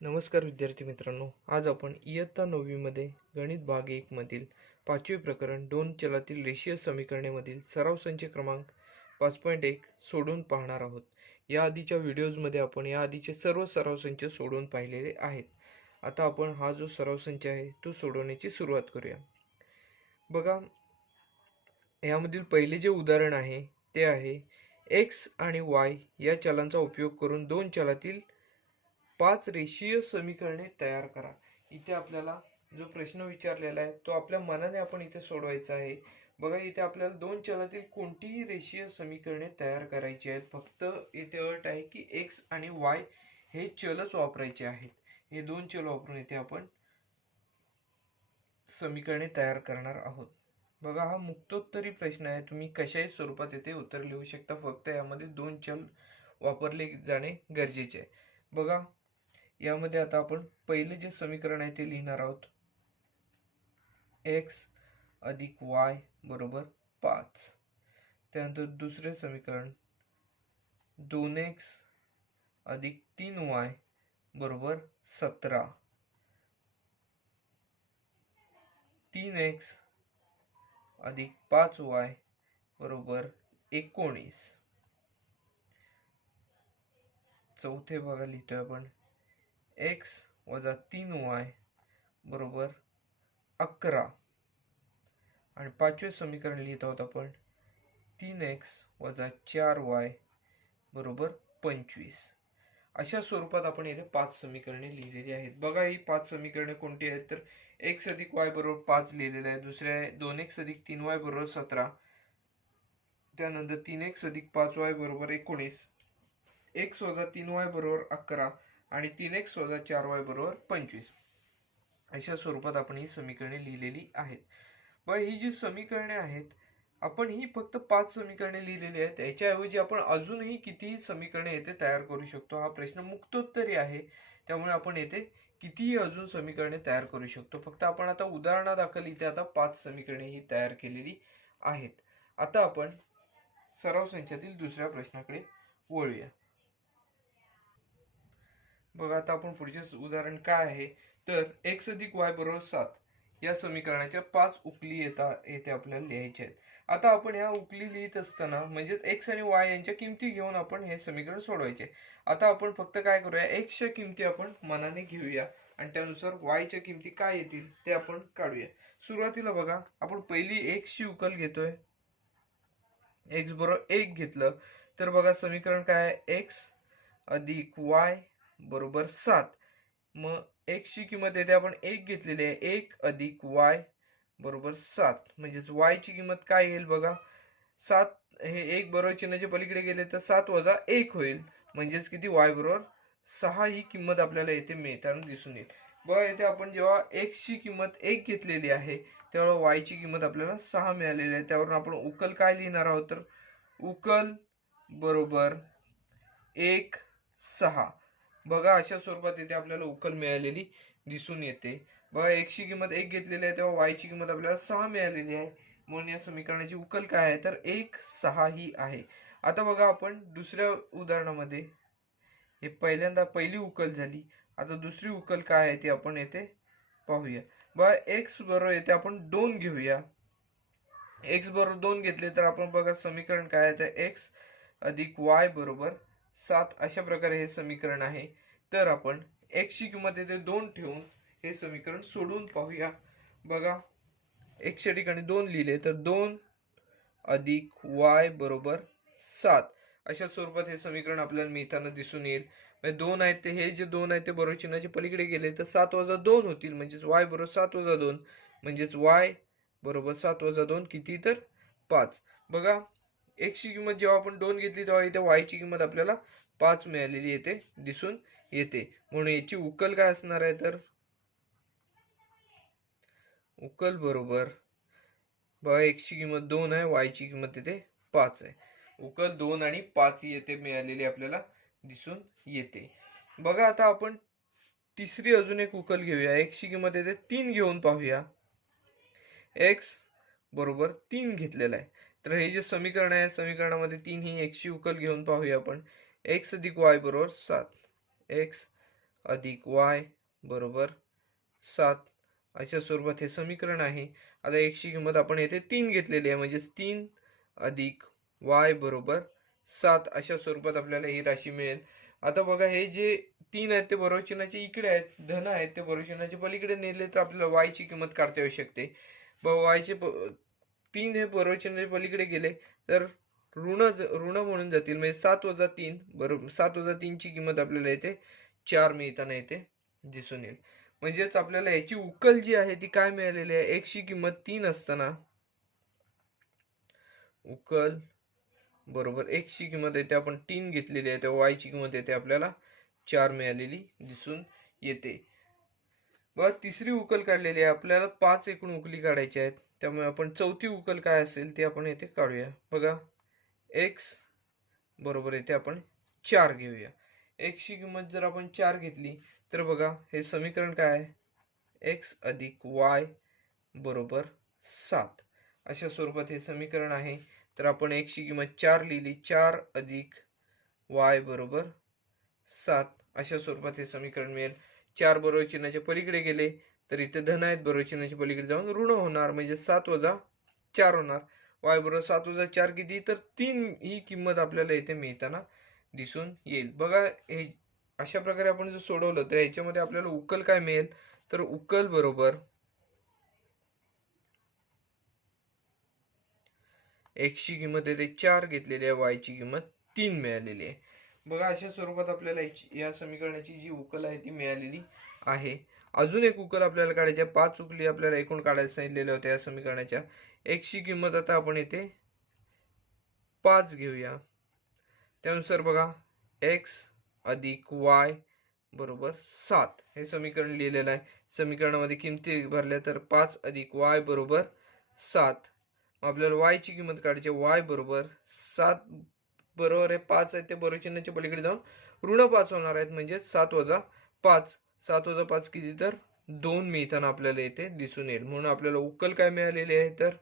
नमस्कार विद्यार्थी मित्रांनो, आज आपण इयत्ता 9वी मध्ये गणित भाग 1 मधील 5वे प्रकरण दोन चलातील रेषीय समीकरणे मधील सराव संच क्रमांक 5.1 सोडवून पाहणार आहोत. या आधीच्या व्हिडिओजमध्ये आपण या आधीचे सर्व सराव संच सोडवून पाहिलेले आहेत. आता आपण हा जो सराव संच आहे तो सोडवण्याची सुरुवात करूया. बघा, यामधील पहिले जे उदाहरण आहे ते आहे x आणि y या चलांचा उपयोग करून दोन चलातील 5 रेषीय समीकरणे तयार करा. इथे आपल्याला जो प्रश्न विचारलेला आहे तो आपल्या मनाने आपण इथे सोडवायचा आहे. बघा, इथे आपल्याला दोन चलातील कोणतीही रेषीय समीकरणे तयार करायची आहेत. फक्त इथे अट आहे की x आणि y हे चलच वापरायचे आहेत. हे दोन चल वापरून इथे आपण समीकरणे तयार करणार आहोत. बघा, हा मुक्तोत्तरी प्रश्न आहे. तुम्ही कशाही स्वरूपात इथे उत्तर लिहू शकता. फक्त यामध्ये दोन चल वापरले जाणे गरजेचे आहे. बघा, यामध्ये आता आपण पहिले जे समीकरण आहे ते लिहिणार आहोत. x अधिक y बरोबर 5. त्यानंतर दुसरे समीकरण 2x अधिक 3y बरोबर 17. 3x अधिक 5y बरोबर 19. चौथे भाग लिहितोय आपण x वजा 3y बरोबर 11. आणि पाचवे समीकरण लिहित आहोत आपण 3x वजा 4y बरोबर 25. अशा स्वरूपात आपण येथे 5 समीकरणे लिहिलेली आहेत. बघा, ही 5 समीकरणे कोणती आहेत तर x अधिक y बरोबर 5 लिहिलेले आहे. दुसरे आहे 2x अधिक 3y बरोबर 17. त्यानंतर 3x अधिक 5y बरोबर 19. x वजा 3y बरोबर 11 आणि 3x वजा 4y बरोबर 25. अशा स्वरूपात आपण ही समीकरणे लिहिलेली आहेत. व ही जी समीकरणे आहेत, आपण ही फक्त 5 समीकरणे लिहिलेली आहेत. याच्याऐवजी आपण अजूनही कितीही समीकरणे येथे तयार करू शकतो. हा प्रश्न मुक्तोत्तरी आहे, त्यामुळे आपण येथे कितीही अजून समीकरणे तयार करू शकतो. फक्त आपण आता उदाहरणादाखल इथे आता 5 समीकरणे ही तयार केलेली आहेत. आता आपण सराव संचातील दुसऱ्या प्रश्नाकडे वळूया. बघा, आता आपण पुढचे उदाहरण काय आहे तर x अधिक y बरोबर 7 या समीकरणाच्या 5 उकली येथे आपल्याला लिहायच्या आहेत. आता आपण या उकली लिहित असताना म्हणजेच x आणि y यांच्या किमती घेऊन आपण हे समीकरण सोडवायचे. आता आपण फक्त काय करूया, x च्या किमती आपण मनाने घेऊया आणि त्यानुसार y च्या किमती काय येतील ते आपण काढूया. सुरुवातीला बघा, आपण पहिली x ची उकल घेतोय. x बरोबर 1 घेतलं तर बघा समीकरण काय आहे, x अधिक y बरोबर 7. मग x ची किंमत येते आपण 1 घेतलेली आहे. 1 अधिक y बरोबर 7 म्हणजेच y ची किंमत काय येईल बघा, 7 हे 1 बरोबर चिन्हाच्या पलीकडे गेले तर 7 वजा 1 होईल. म्हणजेच किती, y बरोबर 6 ही किंमत आपल्याला येथे मिळताना दिसून येईल. बघा, येथे आपण जेव्हा x ची किंमत 1 घेतलेली आहे तेव्हा y ची किंमत आपल्याला 6 मिळालेली आहे. त्यावरून आपण उकल काय लिहिणार आहोत तर उकल बरोबर 1 6. बघा, अशा स्वरूपात इथे आपल्याला उकल मिळालेली दिसून येते. बघा, x ची किंमत 1 घेतलेली आहे तेव्हा y ची किंमत आपल्याला 6 मिळालेली आहे. म्हणून या समीकरणाची उकल काय आहे तर 1 6 ही आहे. आता बघा, आपण दुसऱ्या उदाहरणामध्ये हे पहिल्यांदा पहिली उकल झाली. आता दुसरी उकल काय आहे ती आपण येथे पाहूया. बघा, x बरोबर येथे आपण 2 घेऊया. x बरोबर 2 घेतले तर आपण बघा समीकरण काय आहे तर x अधिक y बरोबर 7 अशा प्रकारे हे समीकरण आहे. तर आपण x ची किंमत येथे 2 ठेवून हे समीकरण सोडवून पाहूया. बघा, x च्या ठिकाणी 2 लिहिले तर 2 अधिक y बरोबर 7 अशा स्वरूपात हे समीकरण आपल्याला मिळताना दिसून येईल. 2 आहेत ते हे जे 2 आहेत ते बरोबर चिन्हाच्या पलीकडे गेले तर 7 वजा 2 होतील. म्हणजेच y बरोबर 7 वजा 2 म्हणजेच y बरोबर 7 वजा 2 किती तर 5. बघा, x ची किंमत जेव्हा आपण 2 घेतली तेव्हा इथे y ची किंमत आपल्याला 5 मिळालेली येते दिसून येते. म्हणून याची उकल काय असणार आहे तर उकल बरोबर, बघा, x ची किंमत 2 आहे, y ची किंमत येते 5 आहे. उकल 2 आणि 5 येथे मिळालेली आपल्याला दिसून येते. बघा, आता आपण तिसरी अजून एक उकल घेऊया. x ची किंमत येते 3 घेऊन पाहूया. x बरोबर 3 घेतलेला आहे. तर हे जे समीकरण आहे समीकरणामध्ये 3 ही x ची उकल घेऊन पाहूया आपण. x अधिक y बरोबर 7. x अधिक वाय बरोबर 7 अशा स्वरूपात हे समीकरण आहे. आता x ची किंमत आपण येथे 3 घेतलेली आहे, म्हणजेच 3 अधिक y बरोबर 7 अशा स्वरूपात आपल्याला ही राशी मिळेल. आता बघा, हे जे 3 आहेत ते बरोबर चिन्हाच्या इकडे आहेत, धन आहेत ते बरोबर चिन्हाच्या पलीकडे नेले तर आपल्याला y ची किंमत काढता येऊ शकते. y चे 3 हे बरोबर चिन्हाच्या पलीकडे गेले तर ऋण म्हणून जातील, म्हणजे 7 वजा 3 बरोबर 7 वजा 3 ची किंमत आपल्याला येते 4 मिळताना येते दिसून येईल. म्हणजेच आपल्याला याची उकल जी आहे ती काय मिळालेली आहे, x ची किंमत 3 असताना उकल बरोबर x ची किंमत येते आपण 3 घेतलेली आहे, तेव्हा y ची किंमत येते आपल्याला 4 मिळालेली दिसून येते. बघा, तिसरी उकल काढलेली आहे. आपल्याला 5 एकूण उकली काढायच्या आहेत, त्यामुळे आपण चौथी उकल काय असेल ते आपण येथे काढूया. बघा, x बरोबर येथे आपण 4 घेऊया. x ची किंमत जर आपण 4 घेतली तर बघा हे समीकरण काय आहे, x अधिक y बरोबर 7 अशा स्वरूपात हे समीकरण आहे. तर आपण x ची किंमत 4 लिहिली, 4 अधिक y बरोबर 7 अशा स्वरूपात हे समीकरण मिळेल. 4 बरोबर चिन्हाच्या पलीकडे गेले तर इथे धन आहेत, बरोबर चिन्हाच्या पलीकडे जाऊन ऋण होणार, म्हणजे 7 वजा 4 होणार. y बरोबर 7 वजा 4 किती, तर 3 ही किंमत आपल्याला इथे मिळताना दिसून येईल. बघा, हे अशा प्रकारे आपण जर सोडवलं तर ह्याच्यामध्ये आपल्याला उकल काय मिळेल, तर उकल बरोबर x ची किंमत येते 4 घेतलेली आहे, y ची किंमत 3 मिळालेली आहे. बघा, अशा स्वरूपात आपल्याला या समीकरणाची जी उकल आहे ती मिळालेली आहे. अजून एक उकल आपल्याला काढायची आहे. 5 उकली आपल्याला एकूण काढायला सांगितलेल्या होत्या या समीकरणाच्या. x ची किंमत आता आपण येथे 5 घेऊया. त्यानुसार बघा, x अधिक y बरोबर 7 हे समीकरण लिहिलेलं आहे. समीकरणामध्ये किमती भरल्या तर 5 अधिक y बरोबर 7. आपल्याला y ची किंमत काढायची, y बरोबर 7 बरोबर आहे 5 आहे ते बरोबर चिन्हाच्या पलीकडे जाऊन ऋण 5 होणार आहेत, म्हणजे 7 वजा 5. 7 वजा 5 किती, तर 2 मिळताना आपल्याला येथे दिसून येईल. म्हणून आपल्याला उकल काय मिळालेली आहे, तर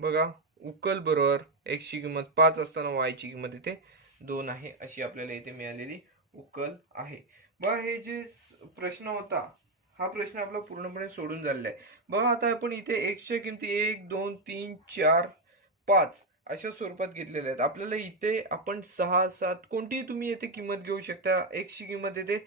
बघा, उकल बरोबर x ची किंमत 5 असताना y ची किंमत इथे 2 आहे, अशी आपल्याला इथे मिळालेली उकल आहे. बघा, हे जे प्रश्न होता हा प्रश्न आपला पूर्णपणे सोडून झालेला आहे. बघा, आता आपण इथे x च्या किमती 1 2 3 4 5 अशा स्वरूपात घेतलेल्या आहेत. आपल्याला इथे आपण 6 7 कोणतीही तुम्ही येथे किंमत घेऊ शकता. x ची किंमत येते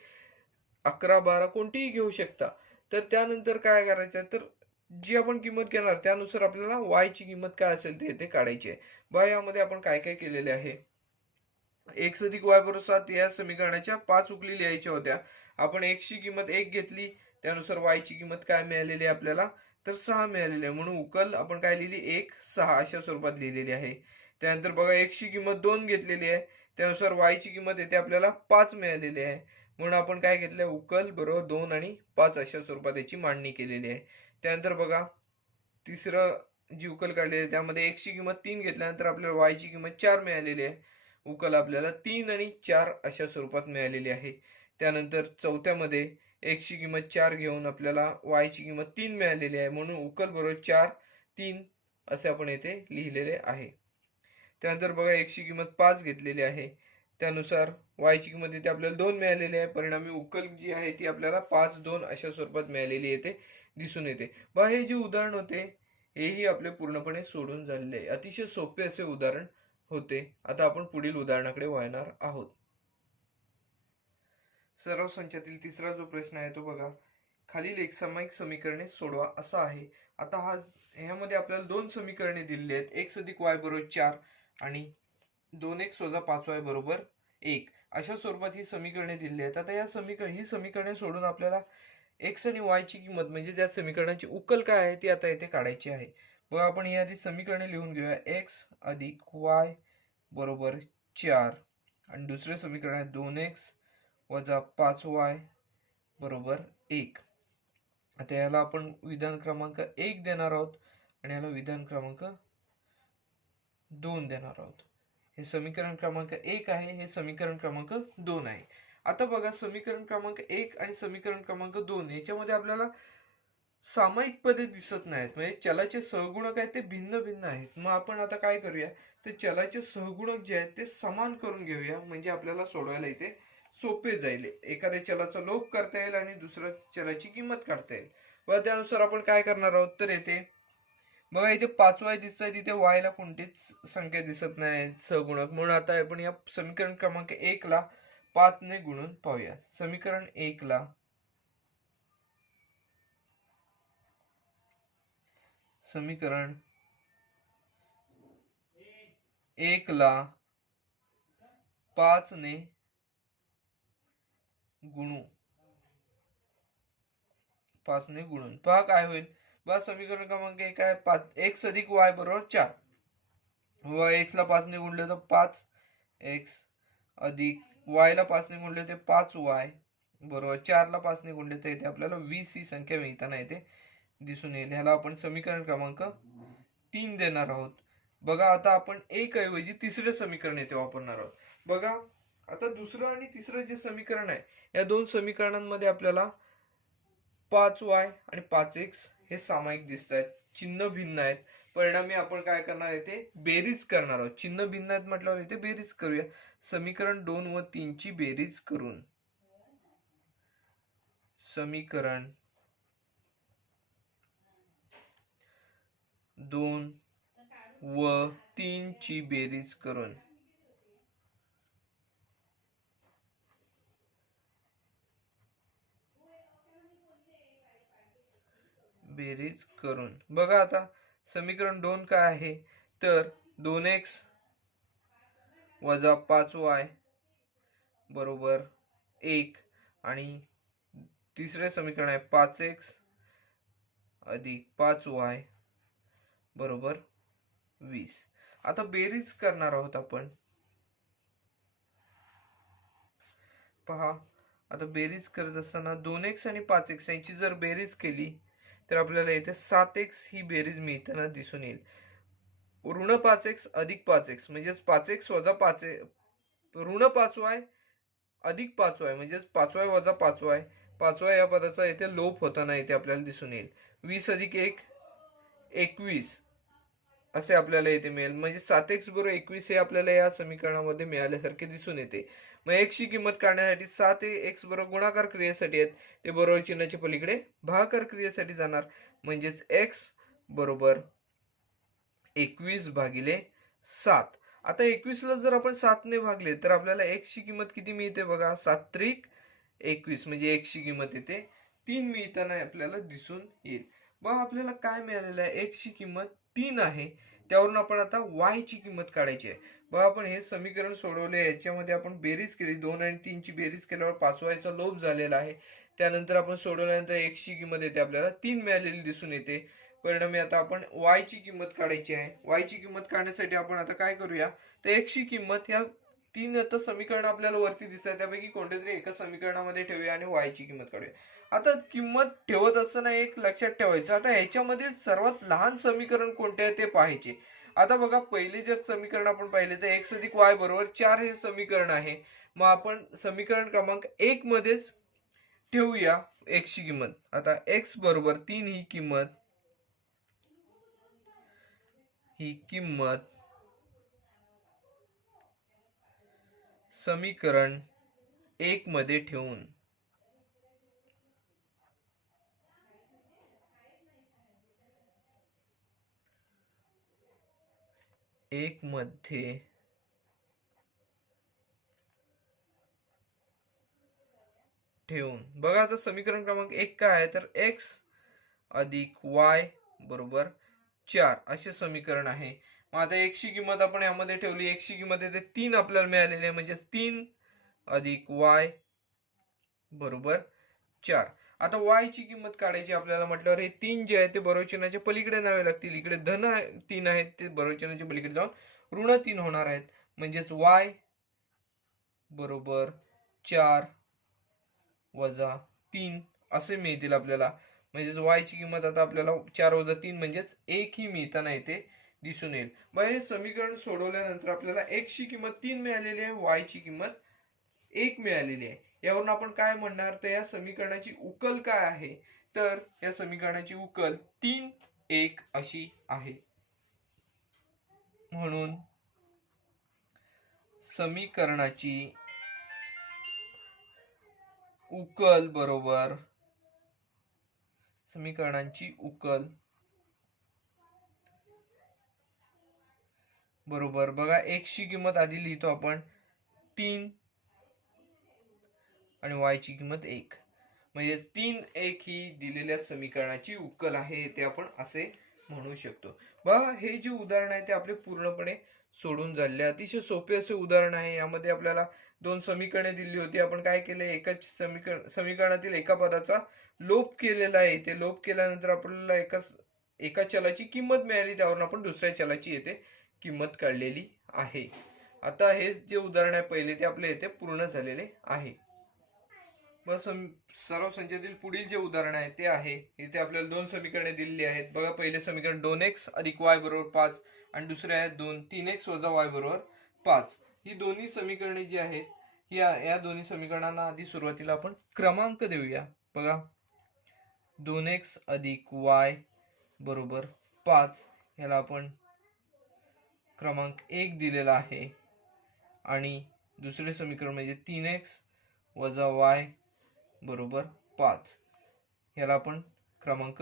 11 12 कोणतीही घेऊ शकता. तर त्यानंतर काय करायचं, तर जी आपण किंमत घेणार त्यानुसार आपल्याला y ची किंमत काय असेल ते येथे काढायची आहे. बघा, यामध्ये आपण काय काय केलेले आहे. x अधिक y बरोबर 7 या समीकरणाच्या 5 उकली लिहायच्या होत्या. आपण x ची किंमत 1 घेतली, त्यानुसार y ची किंमत काय मिळालेली आहे आपल्याला, तर 6 मिळालेली आहे. म्हणून उकल आपण काय लिहिली, 1 6 अशा स्वरूपात लिहिलेली आहे. त्यानंतर बघा, x ची किंमत 2 घेतलेली आहे, त्यानुसार y ची किंमत येते आपल्याला 5 मिळालेली आहे. म्हणून आपण काय घेतलंय, उकल बरोबर 2 आणि 5 अशा स्वरूपात याची मांडणी केलेली आहे. त्यानंतर बघा, तिसरं जी उकल काढलेली आहे त्यामध्ये x ची किंमत 3 घेतल्यानंतर आपल्याला y ची किंमत 4 मिळालेली आहे. उकल आपल्याला 3 आणि 4 अशा स्वरूपात मिळालेली आहे. त्यानंतर चौथ्यामध्ये x ची किंमत 4 घेऊन आपल्याला y ची किंमत 3 मिळालेली आहे. म्हणून उकल बरोबर 4 3 असे आपण येथे लिहिलेले आहे. त्यानंतर बघा, x ची किंमत 5 घेतलेली आहे, त्यानुसार y ची किंमत इथे आपल्याला 2 मिळालेली आहे. परिणामी उकल जी आहे ती आपल्याला 5 2 अशा स्वरूपात मिळालेली येते दिसून येते. बघा, हे जे उदाहरण होते हेही आपले पूर्णपणे सोडून झालेले आहे. अतिशय सोपे असे उदाहरण होते. आता आपण पुढील उदाहरणाकडे वळणार आहोत. सराव संचातील तिसरा जो प्रश्न आहे तो बघा, खालील एक सामायिक समीकरणे सोडवा असा आहे. आता ह्यामध्ये आपल्याला दोन समीकरणे दिलेली आहेत. x अधिक y बरोबर 4 आणि 2x वजा 5y बरोबर 1 अशा स्वरूपात ही समीकरणे दिलेली आहेत. आता ही समीकरणे सोडून आपल्याला x आणि y ची किंमत म्हणजे त्या समीकरणाची उकल काय आहे ती आता इथे काढायची आहे. बघा, आपण या आधी समीकरणे लिहून घेऊया. x अधिक y बरोबर 4 आणि दुसरे समीकरण आहे 2x वजा 5y बरोबर 1. आता याला आपण विधान क्रमांक 1 देणार आहोत आणि याला विधान क्रमांक 2 देणार आहोत. हे समीकरण क्रमांक 1 आहे, हे समीकरण क्रमांक 2 आहे. आता बघा, समीकरण क्रमांक 1 आणि समीकरण क्रमांक 2 याच्यामध्ये आपल्याला सामायिक पदे दिसत नाहीत, म्हणजे चलाचे सहगुणक आहेत ते भिन्न भिन्न आहेत. मग आपण आता काय करूया, ते चलाचे सहगुणक जे आहेत ते समान करून घेऊया, म्हणजे आपल्याला सोडवायला इथे सोपे जाईल. एखाद्या चलाचा लोप करता येईल आणि दुसऱ्या चलाची किंमत काढता येईल. व त्यानुसार आपण काय करणार आहोत, तर येथे बघा इथे 5 वाय दिसतंय, तिथे वाय ला कोणतीच संख्या दिसत नाही सहगुणक, म्हणून आता आपण या समीकरण क्रमांक 1 ला 5 ने गुणून पाहूया. समीकरण 1 ला समीकरण 1 ला 5 ने गुणू 5 ने गुणून पहा काय होईल. बघा समीकरण क्रमांक 1 आहे 5 x अधिक y बरोबर 4. व x ला 5 ने गुणले तर 5x अधिक y ला 5 ने गुणले तर 5y बरोबर 4 ला 5 ने गुणले तर इथे आपल्याला 20 ही संख्या मिळताना इथे दिसून येईल. ह्याला आपण समीकरण क्रमांक 3 देणार आहोत. बघा आता आपण एक ऐवजी तिसरे समीकरण येथे वापरणार आहोत. बघा आता दुसरं आणि तिसरं जे समीकरण आहे, या दोन समीकरणांमध्ये आपल्याला 5y आणि 5x हे सामायिक दिसत आहेत, चिन्ह भिन्न आहेत. परिणामी आपण काय करणार, येथे बेरीज करणार आहोत. चिन्ह भिन्न आहेत म्हटल्यावर इथे बेरीज करूया. समीकरण 2 व 3 ची बेरीज करून समीकरण 2 व 3 ची बेरीज करून बघा आता समीकरण 2 काय आहे, तर 2x वजा 5y बरोबर 1 आणि तिसरे समीकरण आहे 5x अधिक 5y बरोबर 20. आता बेरीज करणार आहोत आपण. पहा आता बेरीज करत असताना 2x आणि 5x यांची जर बेरीज केली तर आपल्याला इथे 7x ही बेरीज मिळताना दिसून येईल. ऋण 5x अधिक 5x म्हणजेच 5x वजा 5 ऋण 5y अधिक 5y म्हणजेच 5y वजा 5y 5y या पदाचा इथे लोप होताना इथे आपल्याला दिसून येईल. 20 अधिक 1 21 असे आपल्याला इथे मिळेल. म्हणजे 7x बरोबर 21 हे आपल्याला या समीकरणामध्ये मिळाल्यासारखे दिसून येते. मग x ची किंमत काढण्यासाठी 7 हे x बरोबर गुणाकार क्रियेसाठी आहेत, ते बरोबर चिन्हाच्या पलीकडे भागाकार क्रियेसाठी जाणार. म्हणजेच x बरोबर 21 भागिले 7. आता 21 ला जर आपण 7 ने भागले तर आपल्याला x ची किंमत किती मिळते बघा, 7 त्रिक 21 म्हणजे x ची किंमत येते 3 मिळताना आपल्याला दिसून येईल. बघा आपल्याला काय मिळालेलं आहे, x ची किंमत 3 आहे. त्यावरून आपण आता y ची किंमत काढायची आहे. बघा आपण हे समीकरण सोडवले, याच्यामध्ये आपण बेरीज केली, 2 आणि 3 ची बेरीज केल्यावर 5y चा लोप झालेला आहे. त्यानंतर आपण सोडवल्यानंतर x ची किंमत येते आपल्याला 3 मिळालेली दिसून येते. परिणामी आता आपण y ची किंमत काढायची आहे. y ची किंमत काढण्यासाठी आपण आता काय करूया, तर x ची किंमत ह्या 3 आता समीकरण आपल्याला वरती दिसतात त्यापैकी कोणत्यातरी एका समीकरणामध्ये ठेवूया आणि y ची किंमत काढूया. आता किंमत ठेवत असताना एक लक्षात ठेवायचं, आता ह्याच्यामध्ये सर्वात लहान समीकरण कोणते आहे ते पाहायचे. आता बघा पहिले जे समीकरण आपण पाहिले तर x अधिक y बरोबर 4 हे समीकरण आहे. मग आपण समीकरण क्रमांक 1 मध्येच ठेवूया x ची किंमत. आता x बरोबर 3 ही किंमत समीकरण 1 मध्ये ठेवून बघा आता समीकरण क्रमांक 1 काय आहे, तर x अधिक y बरोबर 4 असे समीकरण आहे. मग आता x ची किंमत आपण यामध्ये ठेवली, x ची किंमत येते 3 आपल्याला मिळालेली आहे, म्हणजे 3 अधिक y बरोबर 4. आता y ची किंमत काढायची आपल्याला म्हटल्यावर हे 3 जे आहे ते बरोबर चिन्हाच्या पलीकडे न्यावे लागतील. इकडे धन 3 आहेत ते बरोबर चिन्हाच्या पलीकडे जाऊन ऋण 3 होणार आहेत. म्हणजेच y बरोबर 4 वजा 3 असे मिळतील आपल्याला. म्हणजेच y ची किंमत आता आपल्याला 4 वजा 3 म्हणजेच 1 ही मिळताना येते दिसून येईल. मग हे समीकरण सोडवल्यानंतर आपल्याला x ची किंमत 3 मिळालेली आहे, y ची किंमत 1 मिळालेली आहे. यावरून आपण काय म्हणणार, तर या समीकरणाची उकल काय आहे, तर या समीकरणाची उकल 3 1 अशी आहे. म्हणून समीकरणाची उकल बरोबर समीकरणांची उकल बरोबर बघा x ची किंमत आधी लिहितो आपण 3 आणि y ची किंमत 1 म्हणजे 3 1 ही दिलेल्या समीकरणाची उकल आहे ते आपण असे म्हणू शकतो. बघा हे जे उदाहरण आहे ते आपले पूर्णपणे सोडून झाले. अतिशय सोपे असे उदाहरण आहे. यामध्ये आपल्याला दोन समीकरणे दिली होती. आपण काय केले एकाच समीकरणातील एका पदाचा लोप केलेला आहे. ते लोप केल्यानंतर आपल्याला एका चलाची किंमत मिळाली, त्यावरून आपण दुसऱ्या चलाची येथे किंमत काढलेली आहे. आता हे जे उदाहरण आहे पहिले ते आपले येथे पूर्ण झालेले आहे. सराव संचातील पुढील जे उदाहरण आहे ते आहे, इथे आपल्याला दोन समीकरणे दिलेली आहेत. बघा पहिले समीकरण 2x अधिक y बरोबर 5 आणि दुसरे आहे 3x वजा y बरोबर 5. ही दोन्ही समीकरणे जी आहेत या दोन्ही समीकरणांना आधी सुरुवातीला आपण क्रमांक देऊया. बघा 2x अधिक y बरोबर 5 याला आपण क्रमांक 1 दिलेला आहे आणि दुसरे समीकरण म्हणजे 3x वजा y बरोबर 5 याला आपण क्रमांक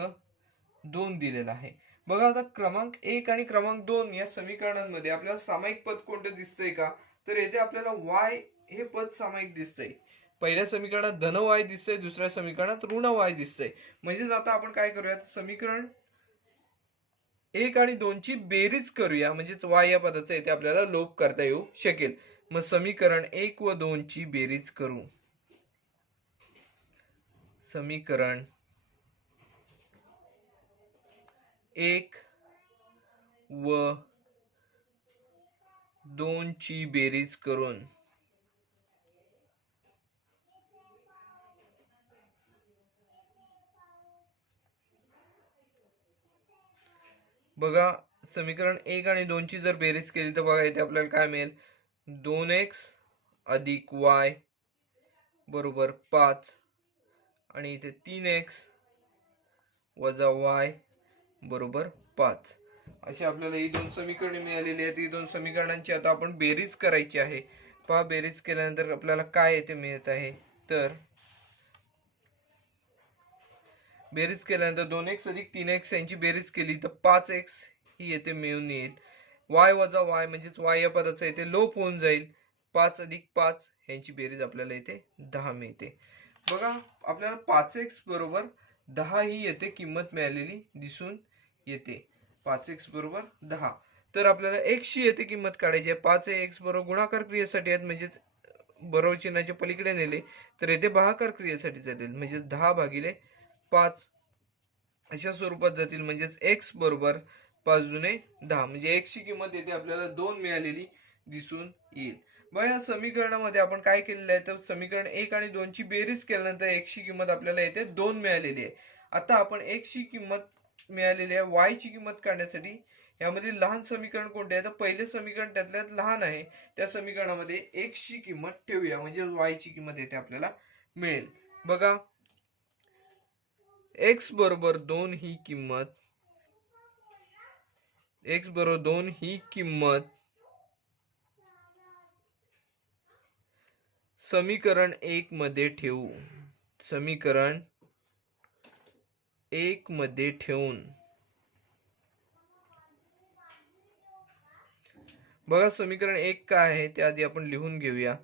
2 दिलेला आहे. बघा आता क्रमांक 1 आणि क्रमांक 2 या समीकरणांमध्ये आपल्याला सामायिक पद कोणते दिसतंय का, तर येथे आपल्याला y हे पद सामायिक दिसतंय. पहिल्या समीकरणात धन y दिसतंय, दुसऱ्या समीकरणात ऋण y दिसतंय. म्हणजे आता आपण काय करूया, समीकरण 1 आणि 2 ची बेरीज करूया, म्हणजेच y या पदाचा येथे आपल्याला लोप करता येऊ शकेल. मग समीकरण 1 व 2 ची बेरीज करू. समीकरण 1 व 2 ची बेरीज करून बघा समीकरण 1 आणि 2 ची जर बेरीज केली तर बघा इथे आपल्याला काय मिळेल, 2x अधिक y बरोबर 5 आणि इथे 3x वजा y बरोबर 5 अशी आपल्याला ही दोन समीकरणे मिळालेली आहेत. ही दोन समीकरणांची आता आपण बेरीज करायची आहे. पहा बेरीज केल्यानंतर आपल्याला काय येथे मिळत आहे, तर बेरीज केल्यानंतर 2x अधिक 3x यांची बेरीज केली तर 5x ही येथे मिळून येईल. y वजा y म्हणजेच y या पदाचा येथे लोप होऊन जाईल. 5 अधिक 5 यांची बेरीज आपल्याला येथे 10 मिळते. बघा आपल्याला 5x बरोबर 10 ही येथे किंमत मिळालेली दिसून येते. 5x बरोबर 10. तर आपल्याला x ची येथे किंमत काढायची आहे. 5 हे x बरोबर गुणाकार क्रियेसाठी आहेत, म्हणजेच बरोबर चिन्हाच्या पलीकडे नेले तर येथे भागाकार क्रियेसाठी जातील, म्हणजेच 10 भागिले 5 अशा स्वरूपात जातील. म्हणजेच x बरोबर 5 दुने 10, म्हणजे x ची किंमत येथे आपल्याला 2 मिळालेली दिसून येईल. बघा या समीकरणामध्ये आपण काय केलेलं आहे, तर समीकरण 1 आणि 2 ची बेरीज केल्यानंतर x ची किंमत आपल्याला येथे 2 मिळालेली आहे. आता आपण x ची किंमत मिळालेली आहे, y ची किंमत काढण्यासाठी यामध्ये लहान समीकरण कोणते आहे, तर पहिले समीकरण त्यातल्यात लहान आहे. त्या समीकरणामध्ये x ची किंमत ठेवूया, म्हणजे y ची किंमत येथे आपल्याला मिळेल. बघा x बरोबर 2 ही किंमत समीकरण 1 मध्ये ठेवू. समीकरण 1 मध्ये ठेवून बघा समीकरण 1 काय आहे ते आधी आपण लिहून घेऊया.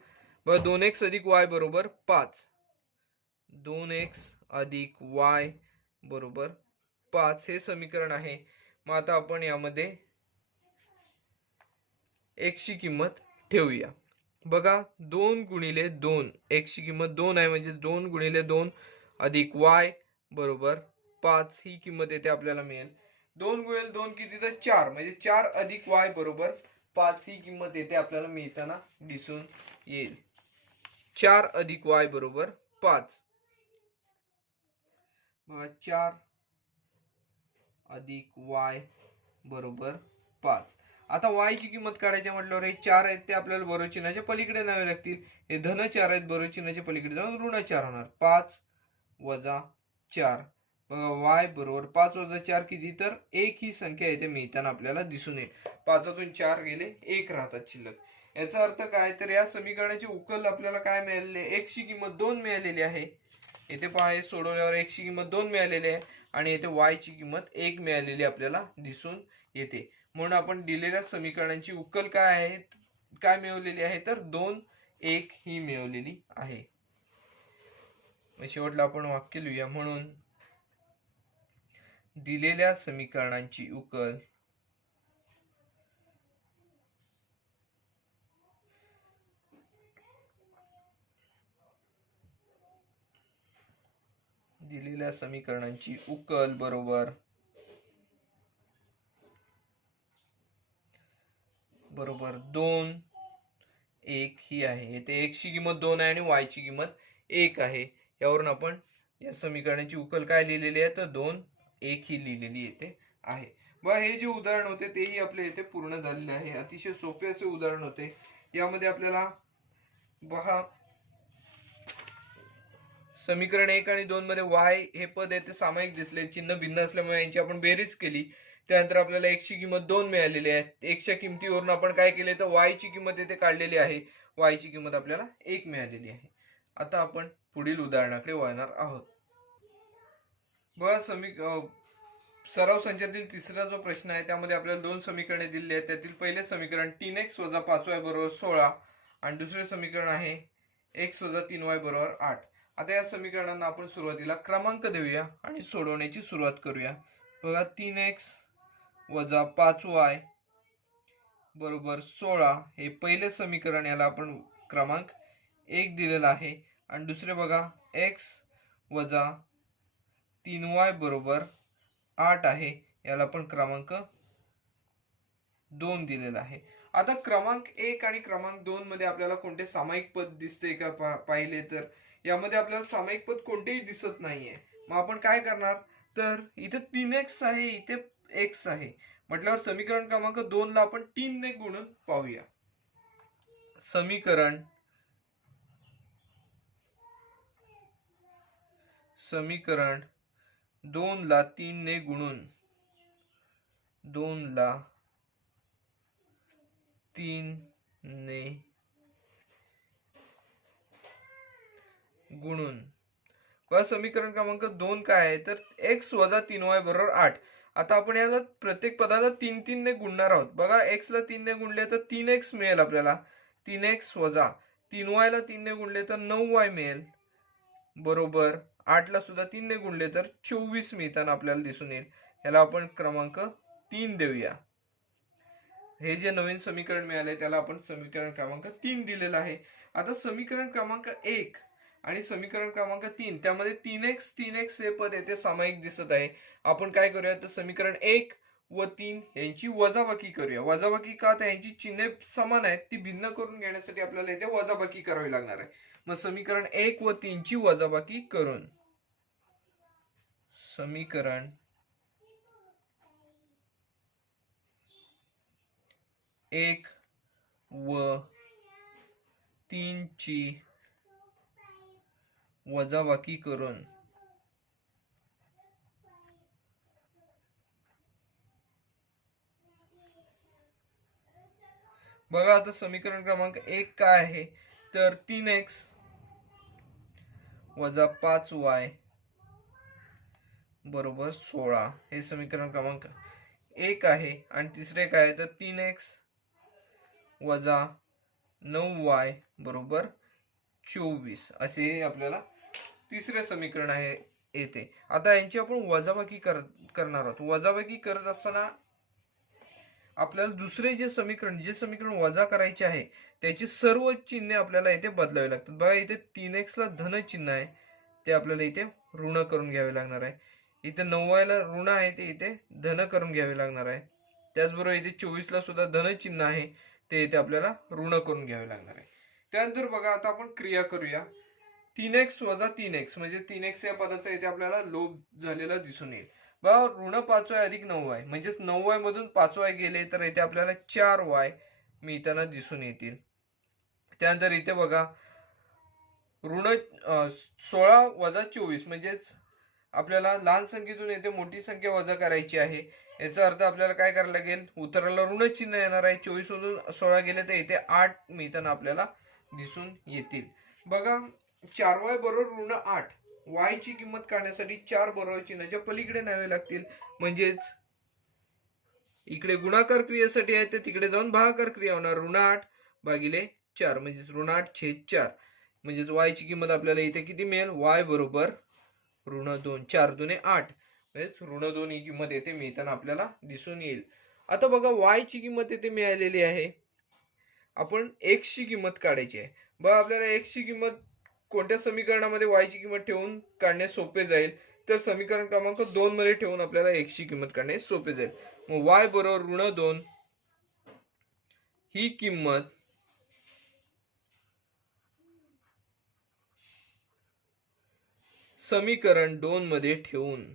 बघा 2x अधिक y बरोबर 5. 2x अधिक y बरोबर 5 हे समीकरण आहे. मग आता आपण यामध्ये x ची किंमत ठेवूया. बघा 2 गुणिले 2, x ची किंमत 2 आहे, म्हणजे 2 गुणिले 2 अधिक y बरोबर 5 ही किंमत येते आपल्याला मिळेल. 2 गुणिले 2 किती, तर 4, म्हणजे 4 अधिक y बरोबर 5 ही किंमत येते आपल्याला मिळताना दिसून येईल. 4 अधिक y बरोबर 5. बघा 4 अधिक y बरोबर 5. आता y ची किंमत काढायची म्हटल्यावर हे 4 आहेत ते आपल्याला बरोबर चिन्हाच्या पलीकडे न्यावे लागतील. हे धन 4 आहेत, बरोबर चिन्हाच्या पलीकडे जाऊन ऋण 4 होणार. 5 वजा 4. बघा y बरोबर 5 वजा 4 किती, तर 1 ही संख्या येथे मिळताना आपल्याला दिसून येईल. 5 तून 4 गेले 1 राहतात शिल्लक. याचा अर्थ काय, तर या समीकरणाची उकल आपल्याला काय मिळालेली आहे, x ची किंमत 2 मिळालेली आहे. इथे पहा, हे सोडवल्यावर x ची किंमत 2 मिळालेली आहे आणि इथे y ची किंमत 1 मिळालेली आपल्याला दिसून येते. म्हणून आपण दिलेल्या समीकरणांची उकल काय आहे, काय मिळवलेली आहे, तर 2 1 ही मिळवलेली आहे. शेवटला आपण वाक्य लिहूया. म्हणून दिलेल्या समीकरणांची उकल दिलेल्या समीकरणांची उकल बरोबर 2 1 ही आहे. येथे x ची किंमत 2 आहे आणि y ची किंमत 1 आहे. यावरून आपण या समीकरणाची उकल काय लिहिलेली आहे, तर 2 1 ही लिहिलेली येथे आहे. बघा, हे जे उदाहरण होते तेही आपल्या इथे पूर्ण झालेले आहे. अतिशय सोपे असे उदाहरण होते. यामध्ये आपल्याला बघा, समीकरण 1 आणि 2 मध्ये y हे पद आहे ते सामायिक दिसले, चिन्ह भिन्न असल्यामुळे यांची आपण बेरीज केली. त्यानंतर आपल्याला x ची किंमत 2 मिळालेली आहे. x च्या किमतीवरून आपण काय केले, तर y ची किंमत येथे काढलेली आहे. y ची किंमत आपल्याला 1 मिळालेली आहे. आता आपण पुढील उदाहरणाकडे वळणार आहोत. बघा, सराव संचातील तिसरा जो प्रश्न आहे त्यामध्ये आपल्याला 2 समीकरणे दिलेली आहेत. त्यातील पहिले समीकरण 3x - 5y = 16 आणि दुसरे समीकरण आहे x - 3y = 8. आता या समीकरणांना आपण सुरुवातीला क्रमांक देऊया आणि सोडवण्याची सुरुवात करूया. बघा, 3x - 5y = 16 हे पहिले समीकरण, याला आपण क्रमांक 1 दिलेला आहे. आणि दुसरे बघा, x - 3y = 8 आहे, याला आपण क्रमांक 2 दिलेला आहे. आता क्रमांक 1 आणि क्रमांक 2 मध्ये आपल्याला कोणते सामायिक पद दिसते का पाहिले तर यामध्ये आपल्याला सामायिक पद कोणतेही दिसत नाहीये. मग आपण काय करणार, तर इथे 3x आहे, इथे x आहे, म्हटल्यावर समीकरण क्रमांक 2 ला आपण 3 ने गुणून पाहूया. समीकरण 2 ला 3 ने गुणून 2 ला 3 ने गुणून समीकरण क्रमांक 2 काय आहे, तर x - 3y = 8. आता आपण याला प्रत्येक पदाला 3 3 ने गुणणार आहोत. बघा, x ला 3 ने गुणले तर 3x मिळेल आपल्याला. 3x - 3y ला 3 ने गुणले तर 9y मिळेल, बरोबर 8 ला सुद्धा 3 ने गुणले तर 24 मिळताना आपल्याला दिसून येईल. याला आपण क्रमांक 3 देऊया. हे जे नवीन समीकरण मिळाले त्याला आपण समीकरण क्रमांक 3 दिलेला आहे. आता समीकरण क्रमांक 1 आणि समीकरण क्रमांक 3 त्यामध्ये 3x हे पद येथे सामायिक दिसत आहे. आपण काय करूया, तर समीकरण 1 व 3 यांची वजाबाकी करूया. वजाबाकी का, तर यांची चिन्हे समान आहेत, ती भिन्न करून घेण्यासाठी आपल्याला इथे वजाबाकी करावी लागणार आहे. मग समीकरण 1 व 3 ची वजाबाकी करून समीकरण 1 व 3 ची वजाबाकी करून बघा, आता समीकरण क्रमांक 1 काय आहे, तर 3x - 5y = 16 हे समीकरण क्रमांक 1 आहे. आणि तिसरे काय आहे, तर 3x - 9y = 24 असे आपल्याला तिसरे समीकरण आहे येते. आता यांची आपण वजाबाकी करणार आहोत. वजाबाकी करत असताना आपल्याला दुसरे जे समीकरण वजा करायचे आहे त्याची सर्व चिन्हे आपल्याला इथे बदलावी लागतात. बघा, इथे 3x ला धन चिन्ह आहे, ते आपल्याला इथे ऋण करून घ्यावे लागणार आहे. इथे 9y ला ऋण आहे, ते इथे धन करून घ्यावे लागणार आहे. त्याचबरोबर इथे 24 ला सुद्धा धन चिन्ह आहे, ते इथे आपल्याला ऋण करून घ्यावे लागणार आहे. त्यानंतर बघा, आता आपण क्रिया करूया. 3x - 3x म्हणजे 3x या पदाचा इथे आपल्याला लोप झालेला दिसून येईल. बघा, ऋण 5y अधिक 9y म्हणजेच 9y मधून 5y गेले तर इथे आपल्याला 4y मिळताना दिसून येतील. त्यानंतर इथे बघा, ऋण 16 - 24 म्हणजेच आपल्याला लहान संख्येतून इथे मोठी संख्या वजा करायची आहे. याचा अर्थ आपल्याला काय करायला लागेल, उत्तराला ऋण चिन्ह येणार आहे. 24 मधून 16 गेले तर इथे 8 मिळताना आपल्याला दिसून येतील. बघा 4y बरोबर ऋण 8, y ची किंमत काढण्यासाठी 4 बरोबर चिन्हाच्या पलीकडे न्यावे लागतील. म्हणजेच इकडे गुणाकार क्रियेसाठी आहे तर तिकडे जाऊन भागाकार क्रिया होणार. ऋण 8 भागिले 4 म्हणजेच ऋण 8 छेद 4. म्हणजेच y ची किंमत आपल्याला इथे किती मिळेल, y बरोबर ऋण 2. 4 दुने 8 म्हणजेच ऋण 2 ही किंमत येथे मिळताना आपल्याला दिसून येईल. आता बघा y ची किंमत येथे मिळालेली आहे. आपण x ची किंमत काढायची आहे. बघा आपल्याला x ची किंमत कोणत्या समीकरणामध्ये y ची किंमत ठेवून काढणे सोपे जाईल, तर समीकरण क्रमांक 2 मध्ये ठेवून आपल्याला x ची किंमत काढणे सोपे जाईल. मग y बरोबर ऋण 2 ही किंमत समीकरण 2 मध्ये ठेवून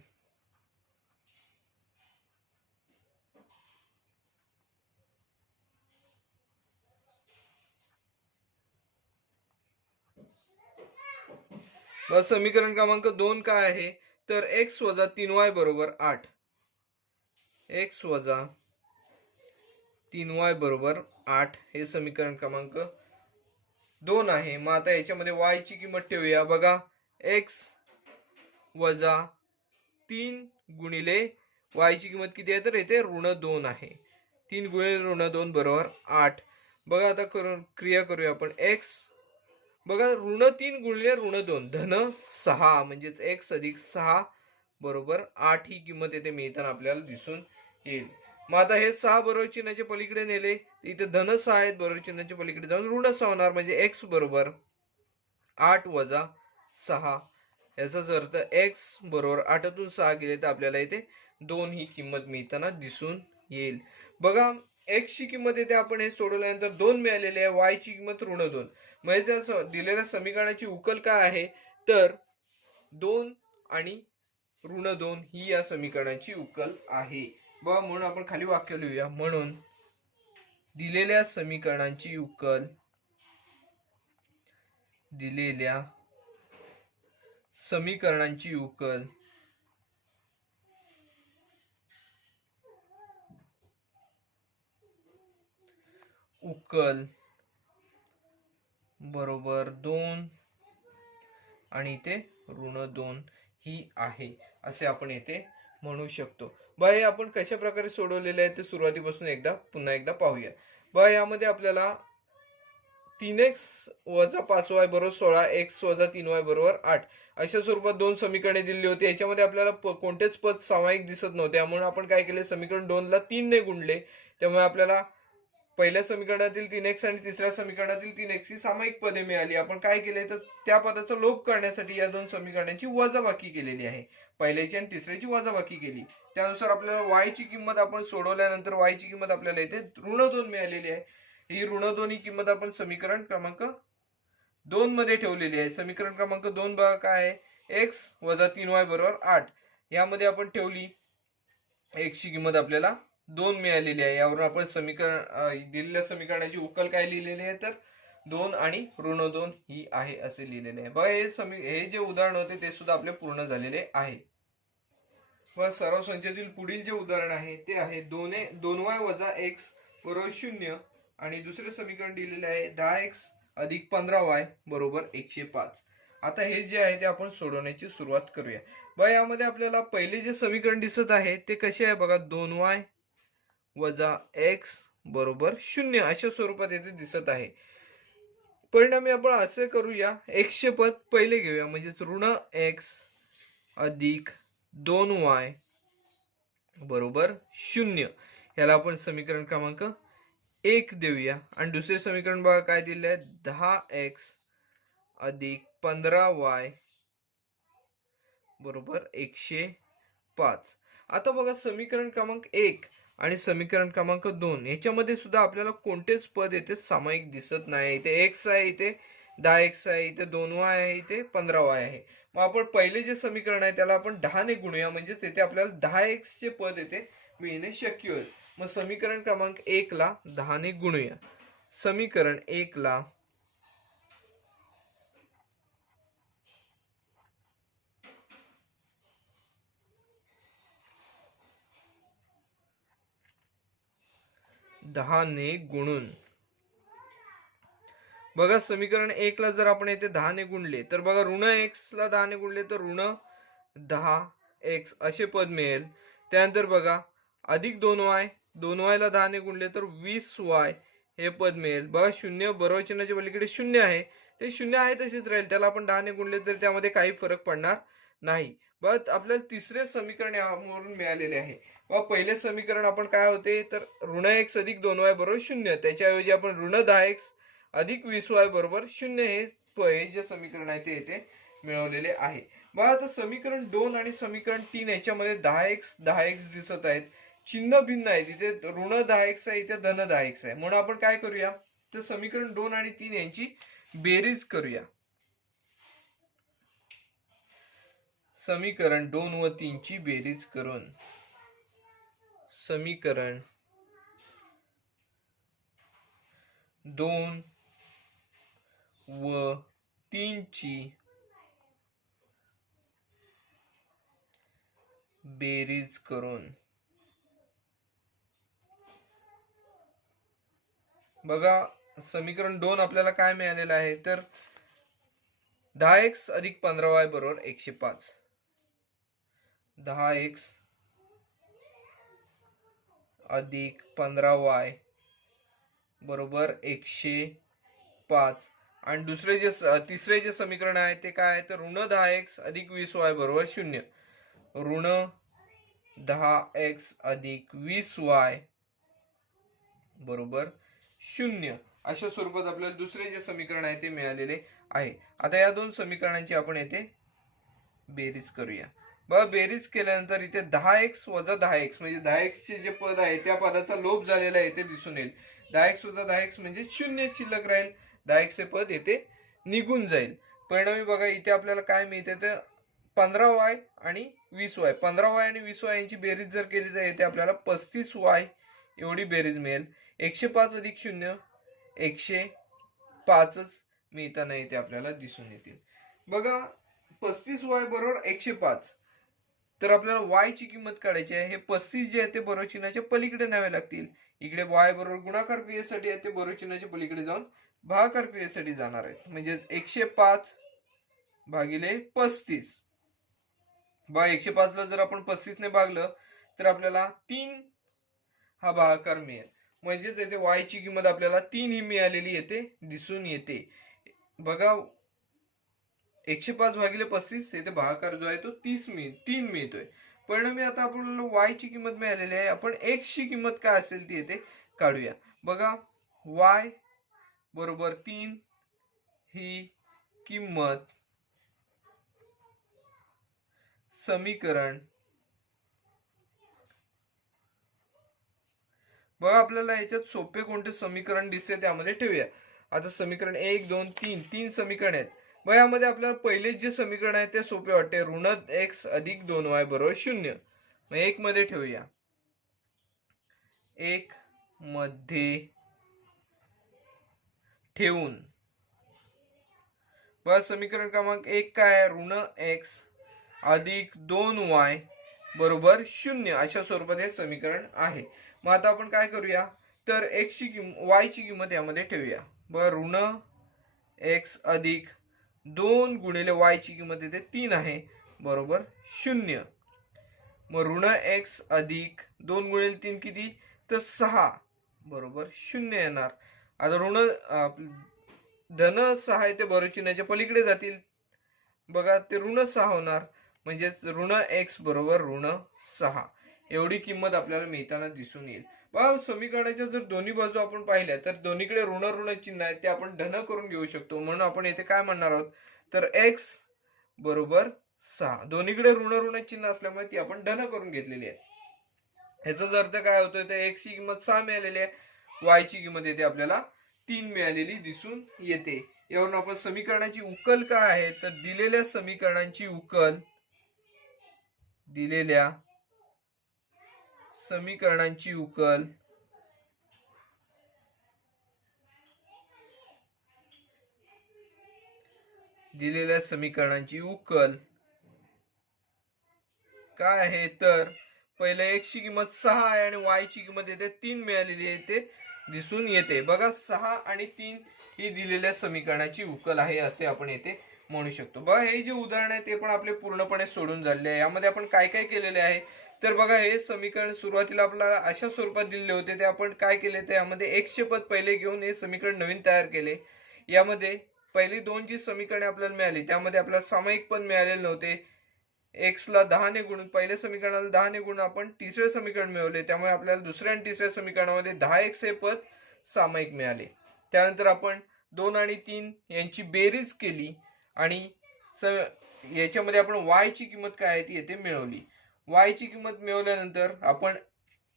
समीकरण क्रमांक 2 काय आहे, तर x वजा 3y बरोबर 8. x वजा 3y बरोबर 8 हे समीकरण क्रमांक 2 आहे. मग आता याच्यामध्ये y ची किंमत ठेवूया. बघा x वजा 3 गुणिले y ची किंमत किती आहे, तर इथे ऋण 2 आहे. 3 गुणिले ऋण 2 बरोबर 8. बघा आता करून क्रिया करूया आपण. x बघा ऋण 3 गुणिले ऋण 2 धन 6 म्हणजेच x अधिक 6 बरोबर 8 ही किंमत येथे मिळताना आपल्याला दिसून येईल. मग आता हे 6 बरोबर चिन्हाच्या पलीकडे नेले इथे धन 6 आहेत, बरोबर चिन्हाच्या पलीकडे जाऊन ऋण 6 होणार. म्हणजे x बरोबर 8 वजा 6. याचाच अर्थ x बरोबर 8तून 6 गेले तर आपल्याला इथे 2 ही किंमत मिळताना दिसून येईल. बघा x ची किंमत येते आपण हे सोडवल्यानंतर 2 मिळालेली आहे, y ची किंमत ऋण 2. म्हणजे दिलेल्या समीकरणाची उकल काय आहे, तर 2 आणि ऋण 2 ही या समीकरणाची उकल आहे. बघा म्हणून आपण खाली वाक्य लिहूया. म्हणून दिलेल्या समीकरणाची उकल बरोबर 2 आणि इथे ऋण 2 ही आहे असे आपण येथे म्हणू शकतो. बघा हे आपण कशा प्रकारे सोडवलेले आहे ते सुरुवातीपासून पुन्हा एकदा पाहूया. बघा यामध्ये आपल्याला 3x वजा 5y बरोबर 16, x वजा 3y बरोबर 8 अशा स्वरूपात दोन समीकरणे दिलेली होती. याच्यामध्ये आपल्याला कोणतेच पद सामायिक दिसत नव्हते. त्यामुळे आपण काय केले, समीकरण 2 ला 3 ने गुणले. त्यामुळे आपल्याला पहिल्या समीकरणातील 3x आणि तिसऱ्या समीकरणातील 3x ही सामायिक पदे मिळाली. आपण काय केले तर त्या पदाचा लोप करण्यासाठी या दोन समीकरणांची वजाबाकी केलेली आहे. पहिल्याची आणि तिसऱ्याची वजाबाकी केली. त्यानुसार आपल्याला y ची किंमत आपण सोडवल्यानंतर y ची किंमत आपल्याला इथे ऋण 2 मिळालेली आहे. ही ऋण 2 ही किंमत आपण समीकरण क्रमांक 2 मध्ये ठेवलेली आहे. समीकरण क्रमांक 2 बघा काय आहे, x वजा 3y बरोबर 8. यामध्ये आपण ठेवली x ची किंमत आपल्याला 2 मिळालेली आहे. यावरून आपण समीकरण दिलेल्या समीकरणाची उकल काय लिहिलेली आहे, तर 2 आणि ऋण 2 ही आहे असे लिहिलेले आहे. बघा हे जे उदाहरण होते ते सुद्धा आपले पूर्ण झालेले आहे. व सराव संचातील पुढील जे उदाहरण आहे ते आहे 2y वजा x बरोबर 0 आणि दुसरे समीकरण दिलेले आहे 10x अधिक 15y बरोबर 105. आता हे जे आहे ते आपण सोडवण्याची सुरुवात करूया. बघा यामध्ये आपल्याला पहिले जे समीकरण दिसत आहे ते कसे आहे बघा, 2y वजा x बरोबर 0 अशा स्वरूपात येथे दिसत आहे. परिणामी आपण असे करूया, x चे पद पहिले घेऊया म्हणजेच ऋण x अधिक 2y बरोबर 0. याला आपण समीकरण क्रमांक 1 देऊया. आणि दुसरे समीकरण बघा काय दिले आहे, 10x अधिक 15y बरोबर 105. आता बघा समीकरण क्रमांक 1 आणि समीकरण क्रमांक 2 याच्यामध्ये सुद्धा आपल्याला कोणतेच पद येथे सामायिक दिसत नाही. इथे x आहे, इथे 10x आहे, इथे 2y आहे, इथे 15y आहे. मग आपण पहिले जे समीकरण आहे त्याला आपण 10 ने गुणूया, म्हणजेच येथे आपल्याला 10x चे पद येथे मिळणे शक्य होईल. मग समीकरण क्रमांक 1 ला 10 ने गुणूया. समीकरण 1 ला 10 ने गुणून. बघा समीकरण 1 ला जर आपण येथे 10 ने गुणले तर बघा ऋण x ला 10 ने गुणले तर ऋण 10x असे पद मिळेल. त्यानंतर बघा अधिक 2y, 2y ला 10 ने गुणले तर 20y हे पद मिळेल. बघा शून्य बरोबर चिन्हाच्या पलीकडे शून्य आहे, ते शून्य आहे तसेच राहील, त्याला आपण 10 ने गुणले तर त्यामध्ये काही फरक पडणार नाही. बघ आपल्याला तिसरे समीकरण यावरून मिळालेले आहे. बघा पहिले समीकरण आपण काय होते तर ऋण x अधिक 2y बरोबर 0, त्याच्याऐवजी आपण ऋण 10x अधिक 20y बरोबर 0 हे जे समीकरण आहे ते येथे मिळवलेले आहे. बघा आता समीकरण 2 आणि समीकरण 3 याच्यामध्ये 10x दिसत आहेत, चिन्ह भिन्न आहे, तिथे ऋण 10x आहे, इथे धन 10x आहे. म्हणून आपण काय करूया तर समीकरण 2 आणि 3 यांची बेरीज करूया. समीकरण 2 व 3 ची बेरीज करून समीकरण 2 व 3 ची बेरीज करून बघा समीकरण 2 आपल्याला काय मिळालेलं आहे तर 10x अधिक 15y बरोबर 105. 10x अधिक 15y बरोबर 105. आणि तिसरे जे समीकरण आहे ते काय आहे तर ऋण 10x अधिक 20y बरोबर 0. ऋण 10x अधिक 20y बरोबर 0 अशा स्वरूपात आपल्याला दुसरे जे समीकरण आहे ते मिळालेले आहे. आता या दोन समीकरणांची आपण येथे बेरीज करूया. बघा बेरीज केल्यानंतर इथे 10x वजा 10x म्हणजे 10x चे जे पद आहे त्या पदाचा लोप झालेला आहे ते दिसून येईल. 10x वजा 10x म्हणजे 0 शिल्लक राहील, 10x चे पद येथे निघून जाईल. परिणामी बघा इथे आपल्याला काय मिळते तर 15y आणि 20y, 15y आणि 20y यांची बेरीज जर केली तर येथे आपल्याला 35y एवढी बेरीज मिळेल. 105 अधिक 0 105 मिळताना येथे आपल्याला दिसून येतील. बघा 35y बरोबर 105, तर आपल्याला y ची किंमत काढायची आहे. हे 35 जे आहे ते बरोबर चिन्हाच्या पलीकडे न्यावे लागतील. इकडे y बरोबर गुणाकार क्रियेसाठी आहे ते बरोबर चिन्हाच्या पलीकडे जाऊन भागाकार क्रियेसाठी जाणार आहेत. म्हणजे 105 भागिले 35. बघा 105 ला जर आपण 35 ने भागलं तर आपल्याला 3 हा भागाकार मिळेल. म्हणजेच येथे y ची किंमत आपल्याला 3 ही मिळालेली येते दिसून येते. बघा 105 भागिले 35 येथे भागाकार जो आहे तो 3 मिळतोय. परिणामी आता आपल्याला y ची किंमत मिळालेली आहे. आपण x ची किंमत काय असेल ती येथे काढूया. बघा y बरोबर 3 ही किंमत समीकरण बघा आपल्याला याच्यात सोपे कोणते समीकरण दिसते त्यामध्ये ठेवूया. आता समीकरण 1 2 3 तीन समीकरण आहेत. मग यामध्ये आपल्याला पहिले जे समीकरण आहे ते सोपे वाटते, ऋण x अधिक 2y बरोबर 0. मग 1 मध्ये ठेवूया. 1 मध्ये ठेवून बघा समीकरण क्रमांक 1 काय आहे ऋण x अधिक 2y बरोबर 0 अशा स्वरूपात हे समीकरण आहे. मग आता आपण काय करूया तर y ची किंमत यामध्ये ठेवूया. बघा ऋण x अधिक 2 गुणिले y ची किंमत येते 3 आहे बरोबर 0. मग ऋण x अधिक 2 गुणिले 3 किती तर 6 बरोबर 0 येणार. आता ऋण धन 6 आहे ते बरोबर चिन्हाच्या पलीकडे जातील. बघा ते ऋण 6 होणार, म्हणजेच ऋण x बरोबर ऋण 6 एवढी किंमत आपल्याला मिळताना दिसून येईल. बघा समीकरणाच्या जर दोन्ही बाजू आपण पाहिल्या तर दोन्हीकडे ऋण ऋण चिन्ह आहे ते आपण धन करून घेऊ शकतो. म्हणून आपण येथे काय म्हणणार आहोत तर x बरोबर 6, दोन्हीकडे ऋण ऋण चिन्ह असल्यामुळे ती आपण धन करून घेतलेली आहे. ह्याचाच अर्थ काय होतोय तर x ची किंमत 6 मिळालेली आहे, y ची किंमत येते आपल्याला 3 मिळालेली दिसून येते. यावरून आपण समीकरणाची उकल काय आहे तर दिलेल्या समीकरणांची उकल दिलेल्या समीकरणांची उकल काय आहे तर पहिले x ची किंमत 6 आहे आणि y ची किंमत येते 3 मिळालेली आहे ते दिसून येते. बघा 6 आणि 3 ही दिलेल्या समीकरणाची उकल आहे असे आपण येथे म्हणू शकतो. बघा हे जे उदाहरण आहे ते पण आपले पूर्णपणे सोडून झालेले आहे. यामध्ये आपण काय काय केलेले आहे तर बघा हे समीकरण सुरुवातीला आपल्याला अशा स्वरूपात दिलेले होते ते आपण काय केले तर यामध्ये x चे पद पहिले घेऊन हे समीकरण नवीन तयार केले. यामध्ये पहिली दोन जी समीकरणे आपल्याला मिळाली त्यामध्ये आपल्याला सामायिक पद मिळालेले नव्हते. x ला 10 ने गुणून पहिल्या समीकरणाला 10 ने गुणून आपण तिसरे समीकरण मिळवले. त्यामुळे आपल्याला दुसऱ्या आणि तिसऱ्या समीकरणामध्ये 10x हे पद सामायिक मिळाले. त्यानंतर आपण 2 आणि 3 यांची बेरीज केली आणि याच्यामध्ये आपण y ची किंमत काय आहे ती येथे मिळवली. y ची किंमत मिळवल्यानंतर आपण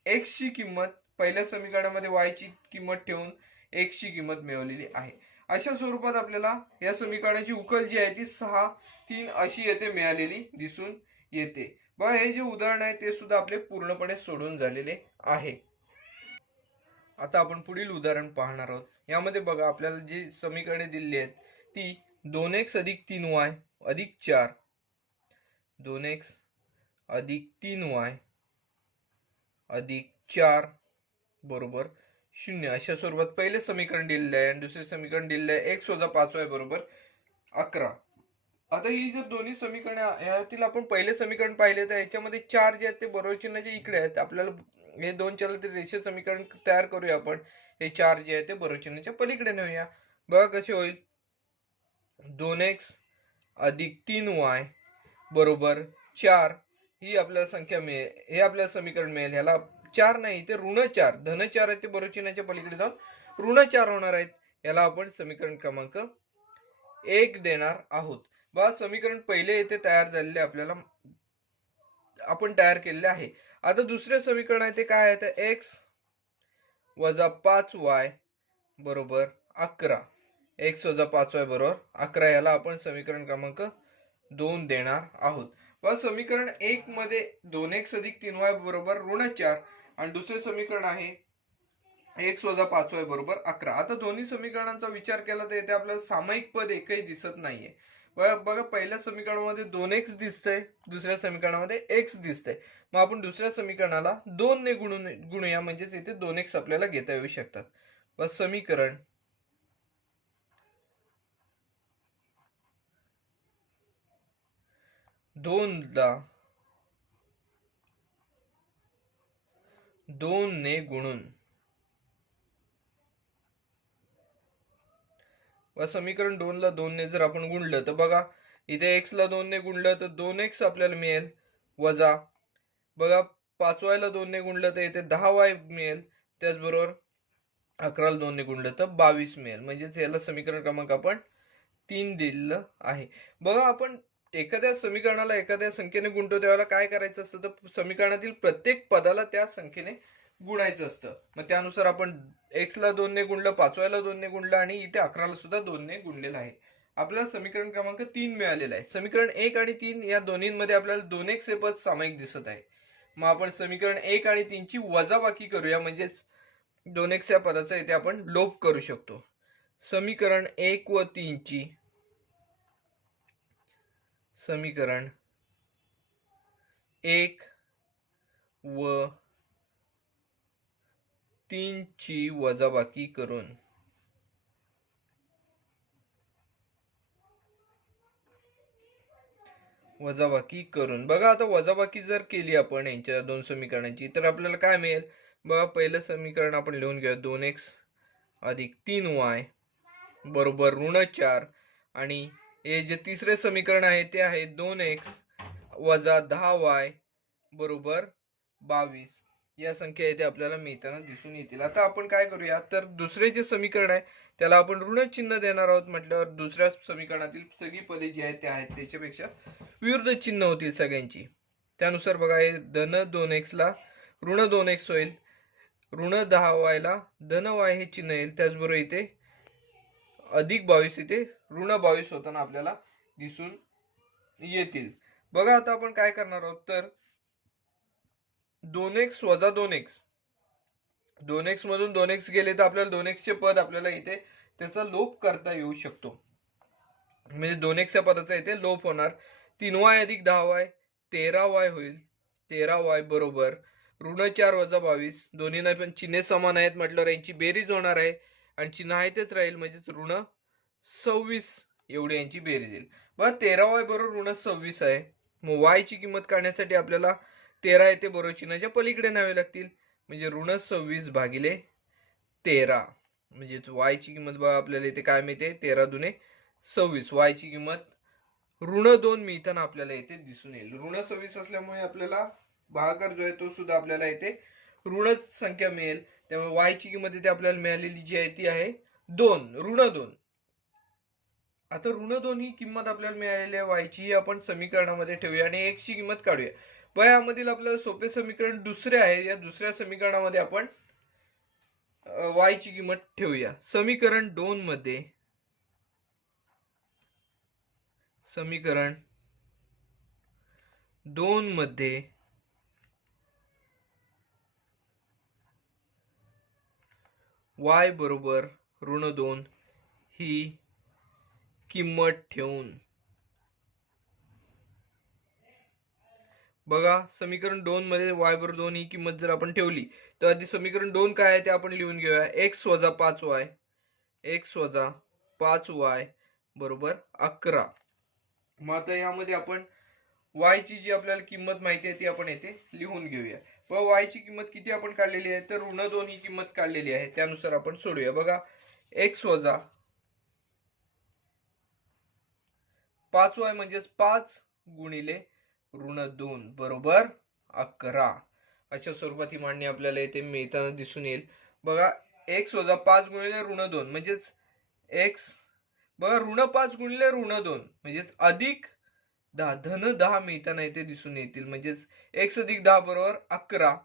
x ची किंमत पहिल्या समीकरणामध्ये y ची किंमत ठेवून x ची किंमत मिळवलेली आहे. अशा स्वरूपात आपल्याला या समीकरणाची उकल जी आहे ती 6, 3 अशी येथे मिळालेली दिसून येते. बघा हे जे उदाहरण आहे ते सुद्धा आपले पूर्णपणे सोडून झालेले आहे. आता आपण पुढील उदाहरण पाहणार आहोत. यामध्ये बघा आपल्याला जी समीकरणे दिलेली आहेत ती 2x अधिक 3y अधिक 4, 2x अधिक 3y अधिक 4 बरोबर 0 अशा स्वरूपात पहिले समीकरण दिलेले आहे आणि दुसरे समीकरण दिलेले आहे x वजा 5y बरोबर 11. आता ही जर दोन्ही समीकरणे यातील आपण पहिले समीकरण पाहिले तर याच्यामध्ये 4 जे आहेत ते बरोबर चिन्हाच्या इकडे आहेत. आपल्याला हे दोन चलातील रेषीय समीकरण तयार करूया आपण. हे 4 जे आहे ते बरोबर चिन्हाच्या पलीकडे नेऊया. बघा कसे होईल. 2x अधिक 3y बरोबर 4 ही आपल्याला संख्या मिळेल. हे आपल्याला समीकरण मिळेल. ह्याला 4 नाही ते ऋण 4 धन 4 आहे ते बरोबर चिन्हाच्या पलीकडे जाऊन ऋण 4 होणार आहेत. याला आपण समीकरण क्रमांक 1 देणार आहोत. बघा समीकरण पहिले येथे तयार झालेले आपल्याला आपण तयार केलेले आहे. आता दुसरे समीकरण आहे ते काय आहे तर x वजा 5y बरोबर 11, x वजा 5y बरोबर 11 याला आपण समीकरण क्रमांक 2 देणार आहोत. बघा समीकरण 1 मध्ये 2x अधिक 3y बरोबर ऋण 4 आणि दुसरे समीकरण आहे x वजा 5y बरोबर 11. आता दोन्ही समीकरणांचा विचार केला तर येथे आपल्याला सामायिक पद एकही दिसत नाहीये. बघा पहिल्या समीकरणामध्ये 2x दिसतंय, दुसऱ्या समीकरणामध्ये x दिसतंय. मग आपण दुसऱ्या समीकरणाला 2 ने गुणूया म्हणजेच इथे 2x आपल्याला घेता येऊ शकतात. बस समीकरण 2 ला 2 ने गुणून व समीकरण 2 ला 2 ने जर आपण गुणलं तर बघा इथे x ला 2 ने गुणलं तर 2x आपल्याला मिळेल वजा बघा 5y ला 2 ने गुणलं तर इथे 10y मिळेल. त्याचबरोबर 11 ला 2 ने गुणलं तर 22 मिळेल. म्हणजेच याला समीकरण क्रमांक आपण 3 दिलेलं आहे. बघा आपण एखाद्या समीकरणाला एखाद्या संख्येने गुणतो त्यावेळेला काय करायचं असतं तर समीकरणातील प्रत्येक पदाला त्या संख्येने गुणायचं असतं. मग त्यानुसार आपण x ला 2 ने गुणलं, 5y ला 2 ने गुणलं आणि इथे 11 ला सुद्धा 2 ने गुणलेलं आहे. आपल्याला समीकरण क्रमांक 3 मिळालेलं आहे. समीकरण 1 आणि 3 या दोन्हींमध्ये आपल्याला 2x हे पद सामायिक दिसत आहे. मग आपण समीकरण 1 आणि 3 ची वजाबाकी करूया म्हणजेच 2x या पदाचा इथे आपण लोप करू शकतो. समीकरण 1 व 3 ची समीकरण 1 व 3 ची वजाबाकी करून बघा आता वजाबाकी जर केली आपण यांच्या दोन समीकरणांची तर आपल्याला काय मिळेल. बघा पहिलं समीकरण आपण लिहून घेऊया 2x अधिक 3y बरोबर ऋण 4 आणि हे जे तिसरे समीकरण आहे ते आहे 2x वजा 10y बरोबर 22. या संख्या इथे आपल्याला मिळताना दिसून येतील. आता आपण काय करूया तर दुसरे जे समीकरण आहे त्याला आपण ऋण चिन्ह देणार आहोत. म्हटल्यावर दुसऱ्या समीकरणातील सगळी पदे जी आहेत ते आहेत त्याच्यापेक्षा विरुद्ध चिन्ह होतील सगळ्यांची. त्यानुसार बघा हे धन 2x ला ऋण 2x होईल, ऋण 10y ला धन y हे चिन्ह येईल. त्याचबरोबर इथे अधिक 22 इथे ऋण 22 होताना आपल्याला दिसून येतील. बघा आता आपण काय करणार आहोत तर 2x वजा 2x 2x मधून 2x गेले तर आपल्याला 2x चे पद आपल्याला इथे त्याचा लोप करता येऊ शकतो. म्हणजे 2x या पदाचा इथे लोप होणार. 3y अधिक 10y 13y होईल. 13y बरोबर ऋण 4 वजा 22, दोन्हींना पण चिन्हे समान आहेत म्हटल्यावर यांची बेरीज होणार आहे आणि चिन्ह आहे तेच राहील म्हणजेच ऋण 26 एवढी यांची बेरीज येईल. बघा 13y बरोबर ऋण 26 आहे. मग y ची किंमत काढण्यासाठी आपल्याला 13 येते बरोबर चिन्हाच्या पलीकडे न्यावे लागतील म्हणजे ऋण 26 भागिले 13 म्हणजे y ची किंमत बघा आपल्याला इथे काय मिळते 13 दुने 26. y ची किंमत ऋण 2 मिळताना आपल्याला इथे दिसून येईल. ऋण 26 असल्यामुळे आपल्याला भागाकार जो आहे तो सुद्धा आपल्याला इथे ऋण संख्या मिळेल. त्यामुळे y ची किंमत इथे आपल्याला मिळालेली जी आहे ती आहे 2 ऋण 2. आता ऋण 2 ही किंमत आपल्याला मिळालेली आहे y ची, आपण समीकरणामध्ये ठेवूया आणि x ची किंमत काढूया. पण यामधील आपल्याला सोपे समीकरण दुसरे आहे. या दुसऱ्या समीकरणामध्ये आपण y ची किंमत ठेवूया. समीकरण 2 मध्ये y बरोबर ऋण 2 ही किंमत ठेवून बघा समीकरण 2 मध्ये y बरोबर 2 ही किंमत जर आपण ठेवली तर आधी समीकरण 2 काय आहे ते आपण लिहून घेऊया. x वजा 5y बरोबर 11. मग आता यामध्ये आपण y ची जी आपल्याला किंमत माहिती आहे ती आपण येथे लिहून घेऊया. व y ची किंमत किती आपण काढलेली आहे तर ऋण 2 ही किंमत काढलेली आहे. त्यानुसार आपण सोडूया. बघा x वजा 5y म्हणजेच 5 गुणिले ऋण 2 बरोबर 11. अशा स्वरूपात ही मांडणी आपल्याला इथे मिळताना दिसून येईल. बघा x वजा 5 गुणिले ऋण 2 म्हणजेच x बघा ऋण 5 गुणिले ऋण 2 म्हणजेच अधिक 10 धन 10 मिळताना इथे दिसून येतील. म्हणजेच x अधिक 10 बरोबर 11.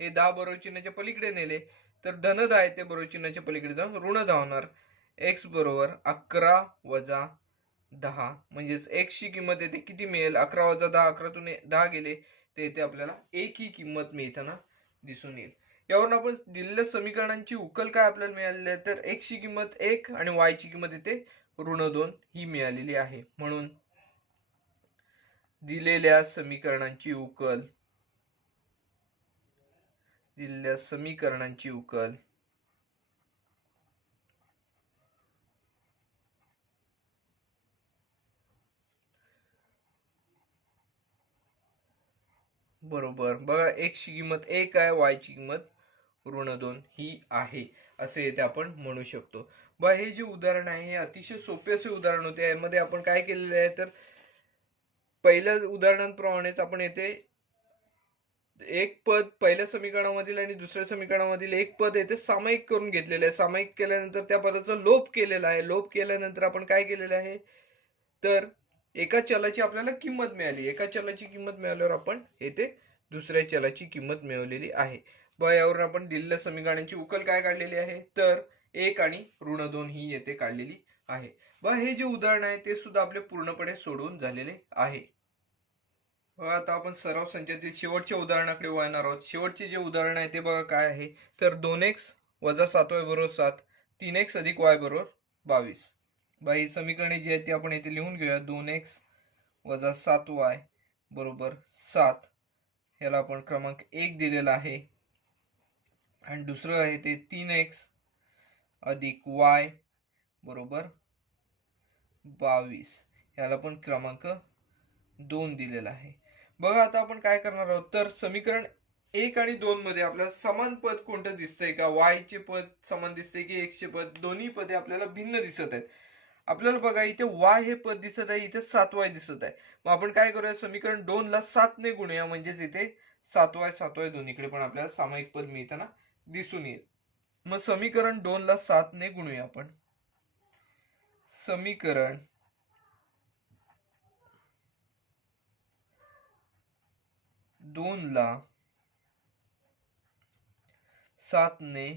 हे 10 बरोबर चिन्हाच्या पलीकडे नेले तर धन 10 येते बरोबर चिन्हाच्या पलीकडे जाऊन ऋण 10 होणार. x बरोबर 11 वजा 10 म्हणजेच x ची किंमत येते किती मिळेल 11 वजा 10 11तून 10 गेले तर येथे आपल्याला 1 ही किंमत मिळताना दिसून येईल. यावरून आपण दिलेल्या समीकरणांची उकल काय आपल्याला मिळालेली आहे तर x ची किंमत 1 आणि y ची किंमत येते ऋण 2 ही मिळालेली आहे. म्हणून दिलेल्या समीकरणांची उकल बरोबर बघा x ची किंमत 1 आहे y ची किंमत ऋण 2 ही आहे असे येथे आपण म्हणू शकतो. बघा हे जे उदाहरण आहे हे अतिशय सोपे असे उदाहरण होते. यामध्ये आपण काय केलेले आहे तर पहिल्या उदाहरणांप्रमाणेच आपण येथे एक पद पहिल्या समीकरणामधील आणि दुसऱ्या समीकरणामधील एक पद येथे सामायिक करून घेतलेले आहे. सामायिक केल्यानंतर त्या पदाचा लोप केलेला आहे. लोप केल्यानंतर आपण काय केलेलं आहे तर एका चलाची आपल्याला किंमत मिळाली. एका चलाची किंमत मिळाल्यावर आपण येथे दुसऱ्या चलाची किंमत मिळवलेली आहे. बघा यावरून आपण दिलेल्या समीकरणांची उकल काय काढलेली आहे तर 1 आणि ऋण 2 ही येथे काढलेली आहे. बघा हे जे उदाहरण आहे ते सुद्धा आपले पूर्णपणे सोडवून झालेले आहे. आता आपण सराव संचातील शेवटच्या उदाहरणाकडे वळणार आहोत. शेवटचे जे उदाहरण आहे ते बघा काय आहे तर 2x वजा 7y बरोबर 7, 3x अधिक y बरोबर 22. बघा ही समीकरणे जी आहेत ती आपण येथे लिहून घेऊया. 2x वजा 7y बरोबर 7 याला आपण क्रमांक 1 दिलेला आहे आणि दुसरं आहे ते 3x अधिक y बरोबर 22 याला पण क्रमांक 2 दिलेला आहे. बघा आता आपण काय करणार आहोत तर समीकरण 1 आणि 2 मध्ये आपल्याला समान पद कोणतं दिसतंय का y चे पद समान दिसतंय की x चे पद दोन्ही पदे आपल्याला भिन्न दिसत आहेत. आपल्याला बघा इथे y हे पद दिसत आहे इथे 7y दिसत आहे. मग आपण काय करूया समीकरण 2 ला 7 ने गुणूया म्हणजेच इथे 7y दोन्हीकडे पण आपल्याला सामायिक पद मिळताना दिसून येईल. मग समीकरण 2 ला 7 ने गुणूया आपण. समीकरण 2 ला 7 ने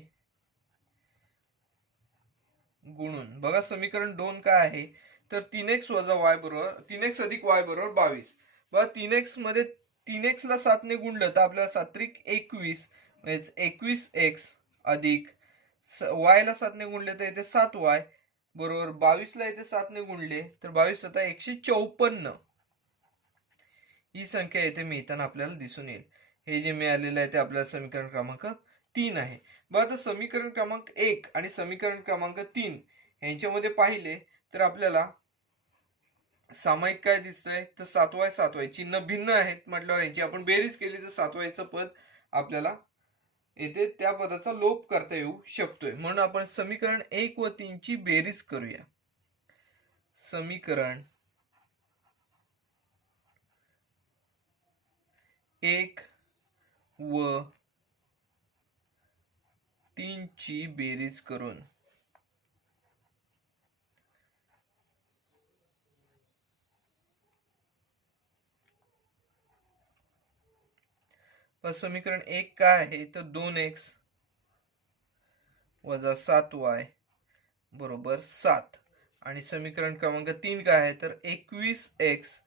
गुणून बघा समीकरण 2 काय आहे तर 3x वजा y बरोबर 3x अधिक y बरोबर 22. बघा 3x मध्ये 3x ला 7 ने गुणलं तर आपल्याला 7 त्रिक 21 म्हणजे 21x अधिक y ला 7 ने गुणले तर येते 7y बरोबर 22 ला येते 7 ने गुणले तर 22 आता 154 ही संख्या येथे मिळताना आपल्याला दिसून येईल. हे जे मिळालेलं आहे ते आपल्याला समीकरण क्रमांक 3 आहे. बघा आता समीकरण क्रमांक 1 आणि समीकरण क्रमांक 3 यांच्यामध्ये पाहिले तर आपल्याला सामायिक काय दिसतंय तर 7y चिन्ह भिन्न आहेत म्हटल्यावर यांची आपण बेरीज केली तर 7yचं पद आपल्याला येथे त्या पदाचा लोप करता येऊ शकतोय. म्हणून आपण समीकरण 1 व 3 ची बेरीज करूया. समीकरण 1 व 3 ची बेरीज करून समीकरण 1 काय आहे तर 2x वजा 7y बरोबर 7 आणि समीकरण क्रमांक 3 काय आहे तर 21x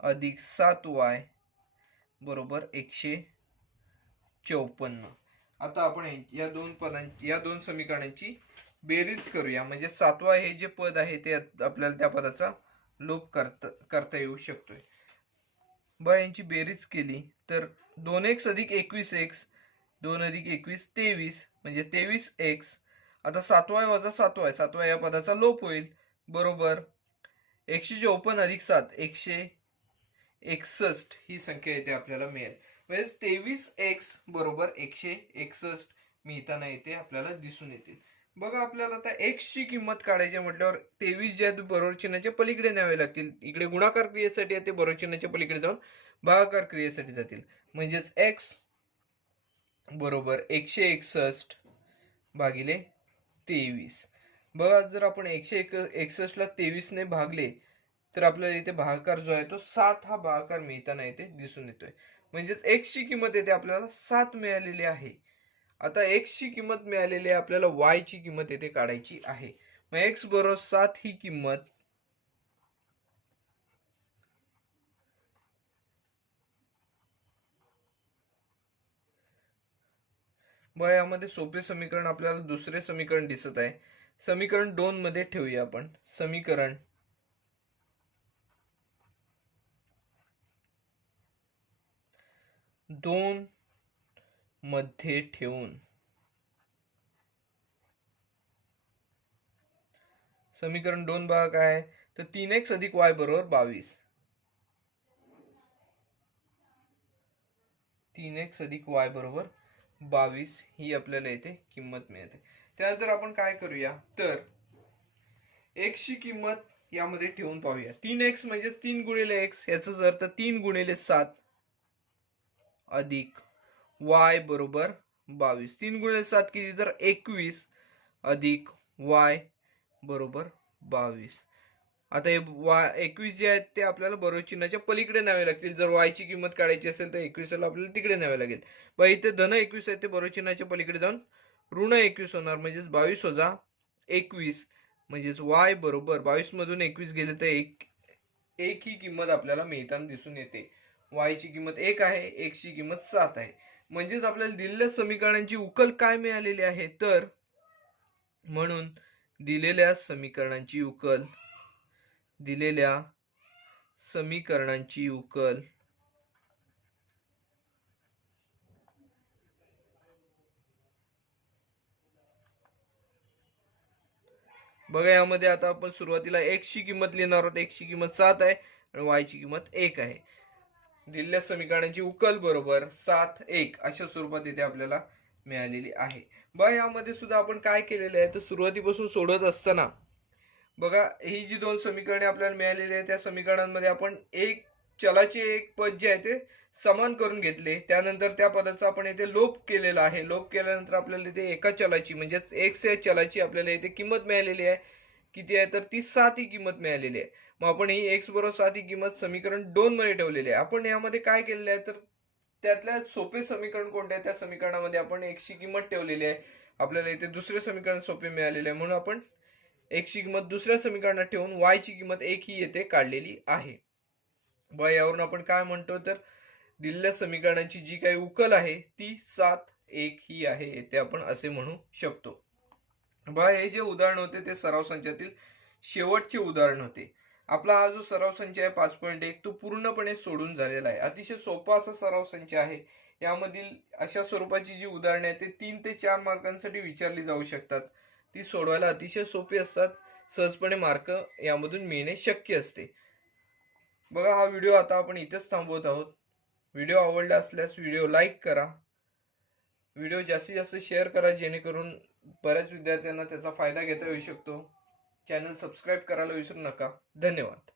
अधिक 7y बरोबर 154. आता आपण या दोन समीकरणांची बेरीज करूया. म्हणजे 7y हे जे पद आहे ते आपल्याला त्या पदाचा लोप करता येऊ शकतोय. यांची बेरीज केली तर 2x अधिक 21x 2 अधिक 21 23 म्हणजे 23x. आता 7y वजा 7y या पदाचा लोप होईल बरोबर 154 अधिक 7 161 ही संख्या येथे आपल्याला मिळेल. म्हणजे 23x बरोबर 161 मिळताना येथे आपल्याला दिसून येतील. बघा आपल्याला आता x ची किंमत काढायची म्हटल्यावर 23 ज्या बरोबर चिन्हाच्या पलीकडे न्यावे लागतील. इकडे गुणाकार क्रियेसाठी ते बरोबर चिन्हाच्या पलीकडे जाऊन भागाकार क्रियेसाठी जातील. म्हणजेच x बरोबर 161 भागिले 23. बघा जर आपण 161 ला 23 ने भागले तर आपल्याला इथे भागाकार जो आहे तो 7 हा भागाकार मिळताना येथे दिसून येतोय. म्हणजेच x ची किंमत येथे आपल्याला 7 मिळालेली आहे. आता x ची किंमत मिळालेली आहे, आपल्याला y ची किंमत येथे काढायची आहे. मग x बरोबर 7 ही किंमत यामध्ये सोपे समीकरण आपल्याला दुसरे समीकरण दिसत आहे. समीकरण 2 मध्ये ठेवूया आपण. समीकरण 2 मध्ये ठेवून समीकरण 2 बघा काय आहे तर 3x अधिक y बरोबर 22. 3x अधिक y बरोबर 22 ही आपल्याला येथे किंमत मिळते. त्यानंतर आपण काय करूया तर x ची किंमत यामध्ये ठेवून पाहूया. 3x म्हणजे 3 गुणिले x याचाच अर्थ 3 गुणिले 7 अधिक y बरोबर 22. 3 गुणिले 7 किती तर 21 अधिक y बरोबर 22. आता हे 21 जे आहेत ते आपल्याला बरोबर चिन्हाच्या पलीकडे न्यावे लागतील. जर y ची किंमत काढायची असेल तर 21 ला आपल्याला तिकडे न्यावे लागेल. पण इथे धन 21 आहे ते बरोबर चिन्हाच्या पलीकडे जाऊन ऋण 21 होणार. म्हणजेच 22 वजा 21 म्हणजेच y बरोबर 22 मधून 21 गेले तर एक ही किंमत आपल्याला मिळताना दिसून येते. y ची किंमत 1 आहे, x ची किंमत 7 आहे. म्हणजेच आपल्याला दिलेल्या समीकरणांची उकल काय मिळालेली आहे तर म्हणून दिलेल्या समीकरणांची उकल बघा यामध्ये आता आपण सुरुवातीला x ची किंमत लिहिणार आहोत. x ची किंमत 7 आहे आणि y ची किंमत 1 आहे. दिलेल्या समीकरणांची उकल बरोबर 7 1 अशा स्वरूपात इथे आपल्याला मिळालेली आहे. बघा यामध्ये सुद्धा आपण काय केलेले आहे तर सुरुवातीपासून सोडवत असताना बघा ही जी दोन समीकरणे आपल्याला मिळालेली आहेत त्या समीकरणांमध्ये आपण एक चलाचे एक पद जे आहे ते समान करून घेतले. त्यानंतर त्या पदाचा आपण इथे लोप केलेला आहे. लोप केल्यानंतर आपल्याला इथे एका चलाची म्हणजेच x या चलाची आपल्याला इथे किंमत मिळालेली आहे. किती आहे तर ती 7 ही किंमत मिळालेली आहे. मग आपण ही x बरोबर 7 ही किंमत समीकरण 2 मध्ये ठेवलेली आहे. आपण यामध्ये काय केलेले आहे तर त्यातल्या सोपे समीकरण कोणते आहे त्या समीकरणामध्ये आपण x ची किंमत ठेवलेली आहे. आपल्याला इथे दुसरे समीकरण सोपे मिळालेले आहे म्हणून आपण x ची किंमत दुसऱ्या समीकरणात ठेवून y ची किंमत 1 ही येथे काढलेली आहे. यावरून आपण काय म्हणतो तर दिलेल्या समीकरणाची जी काही उकल आहे ती 7 1 ही आहे येथे आपण असे म्हणू शकतो. हे जे उदाहरण होते ते सराव संचातील शेवटचे उदाहरण होते. आपला हा जो सराव संच आहे 5.1 तो पूर्णपणे सोडून झालेला आहे. अतिशय सोपा असा सराव संच आहे. यामधील अशा स्वरूपाची जी उदाहरणे आहेत ते 3 ते 4 मार्कांसाठी विचारली जाऊ शकतात. ती सोडवायला अतिशय सोपी असतात. सहजपणे मार्क यामधून मिळणे शक्य असते. बघा, हा व्हिडिओ आता आपण इथेच थांबवत आहोत. व्हिडिओ आवडला असल्यास व्हिडिओ लाईक करा. व्हिडिओ जास्तीत जास्त शेअर करा, जेणेकरून बऱ्याच विद्यार्थ्यांना त्याचा फायदा घेता येऊ शकतो. चॅनल सबस्क्राईब करायला विसरू नका. धन्यवाद.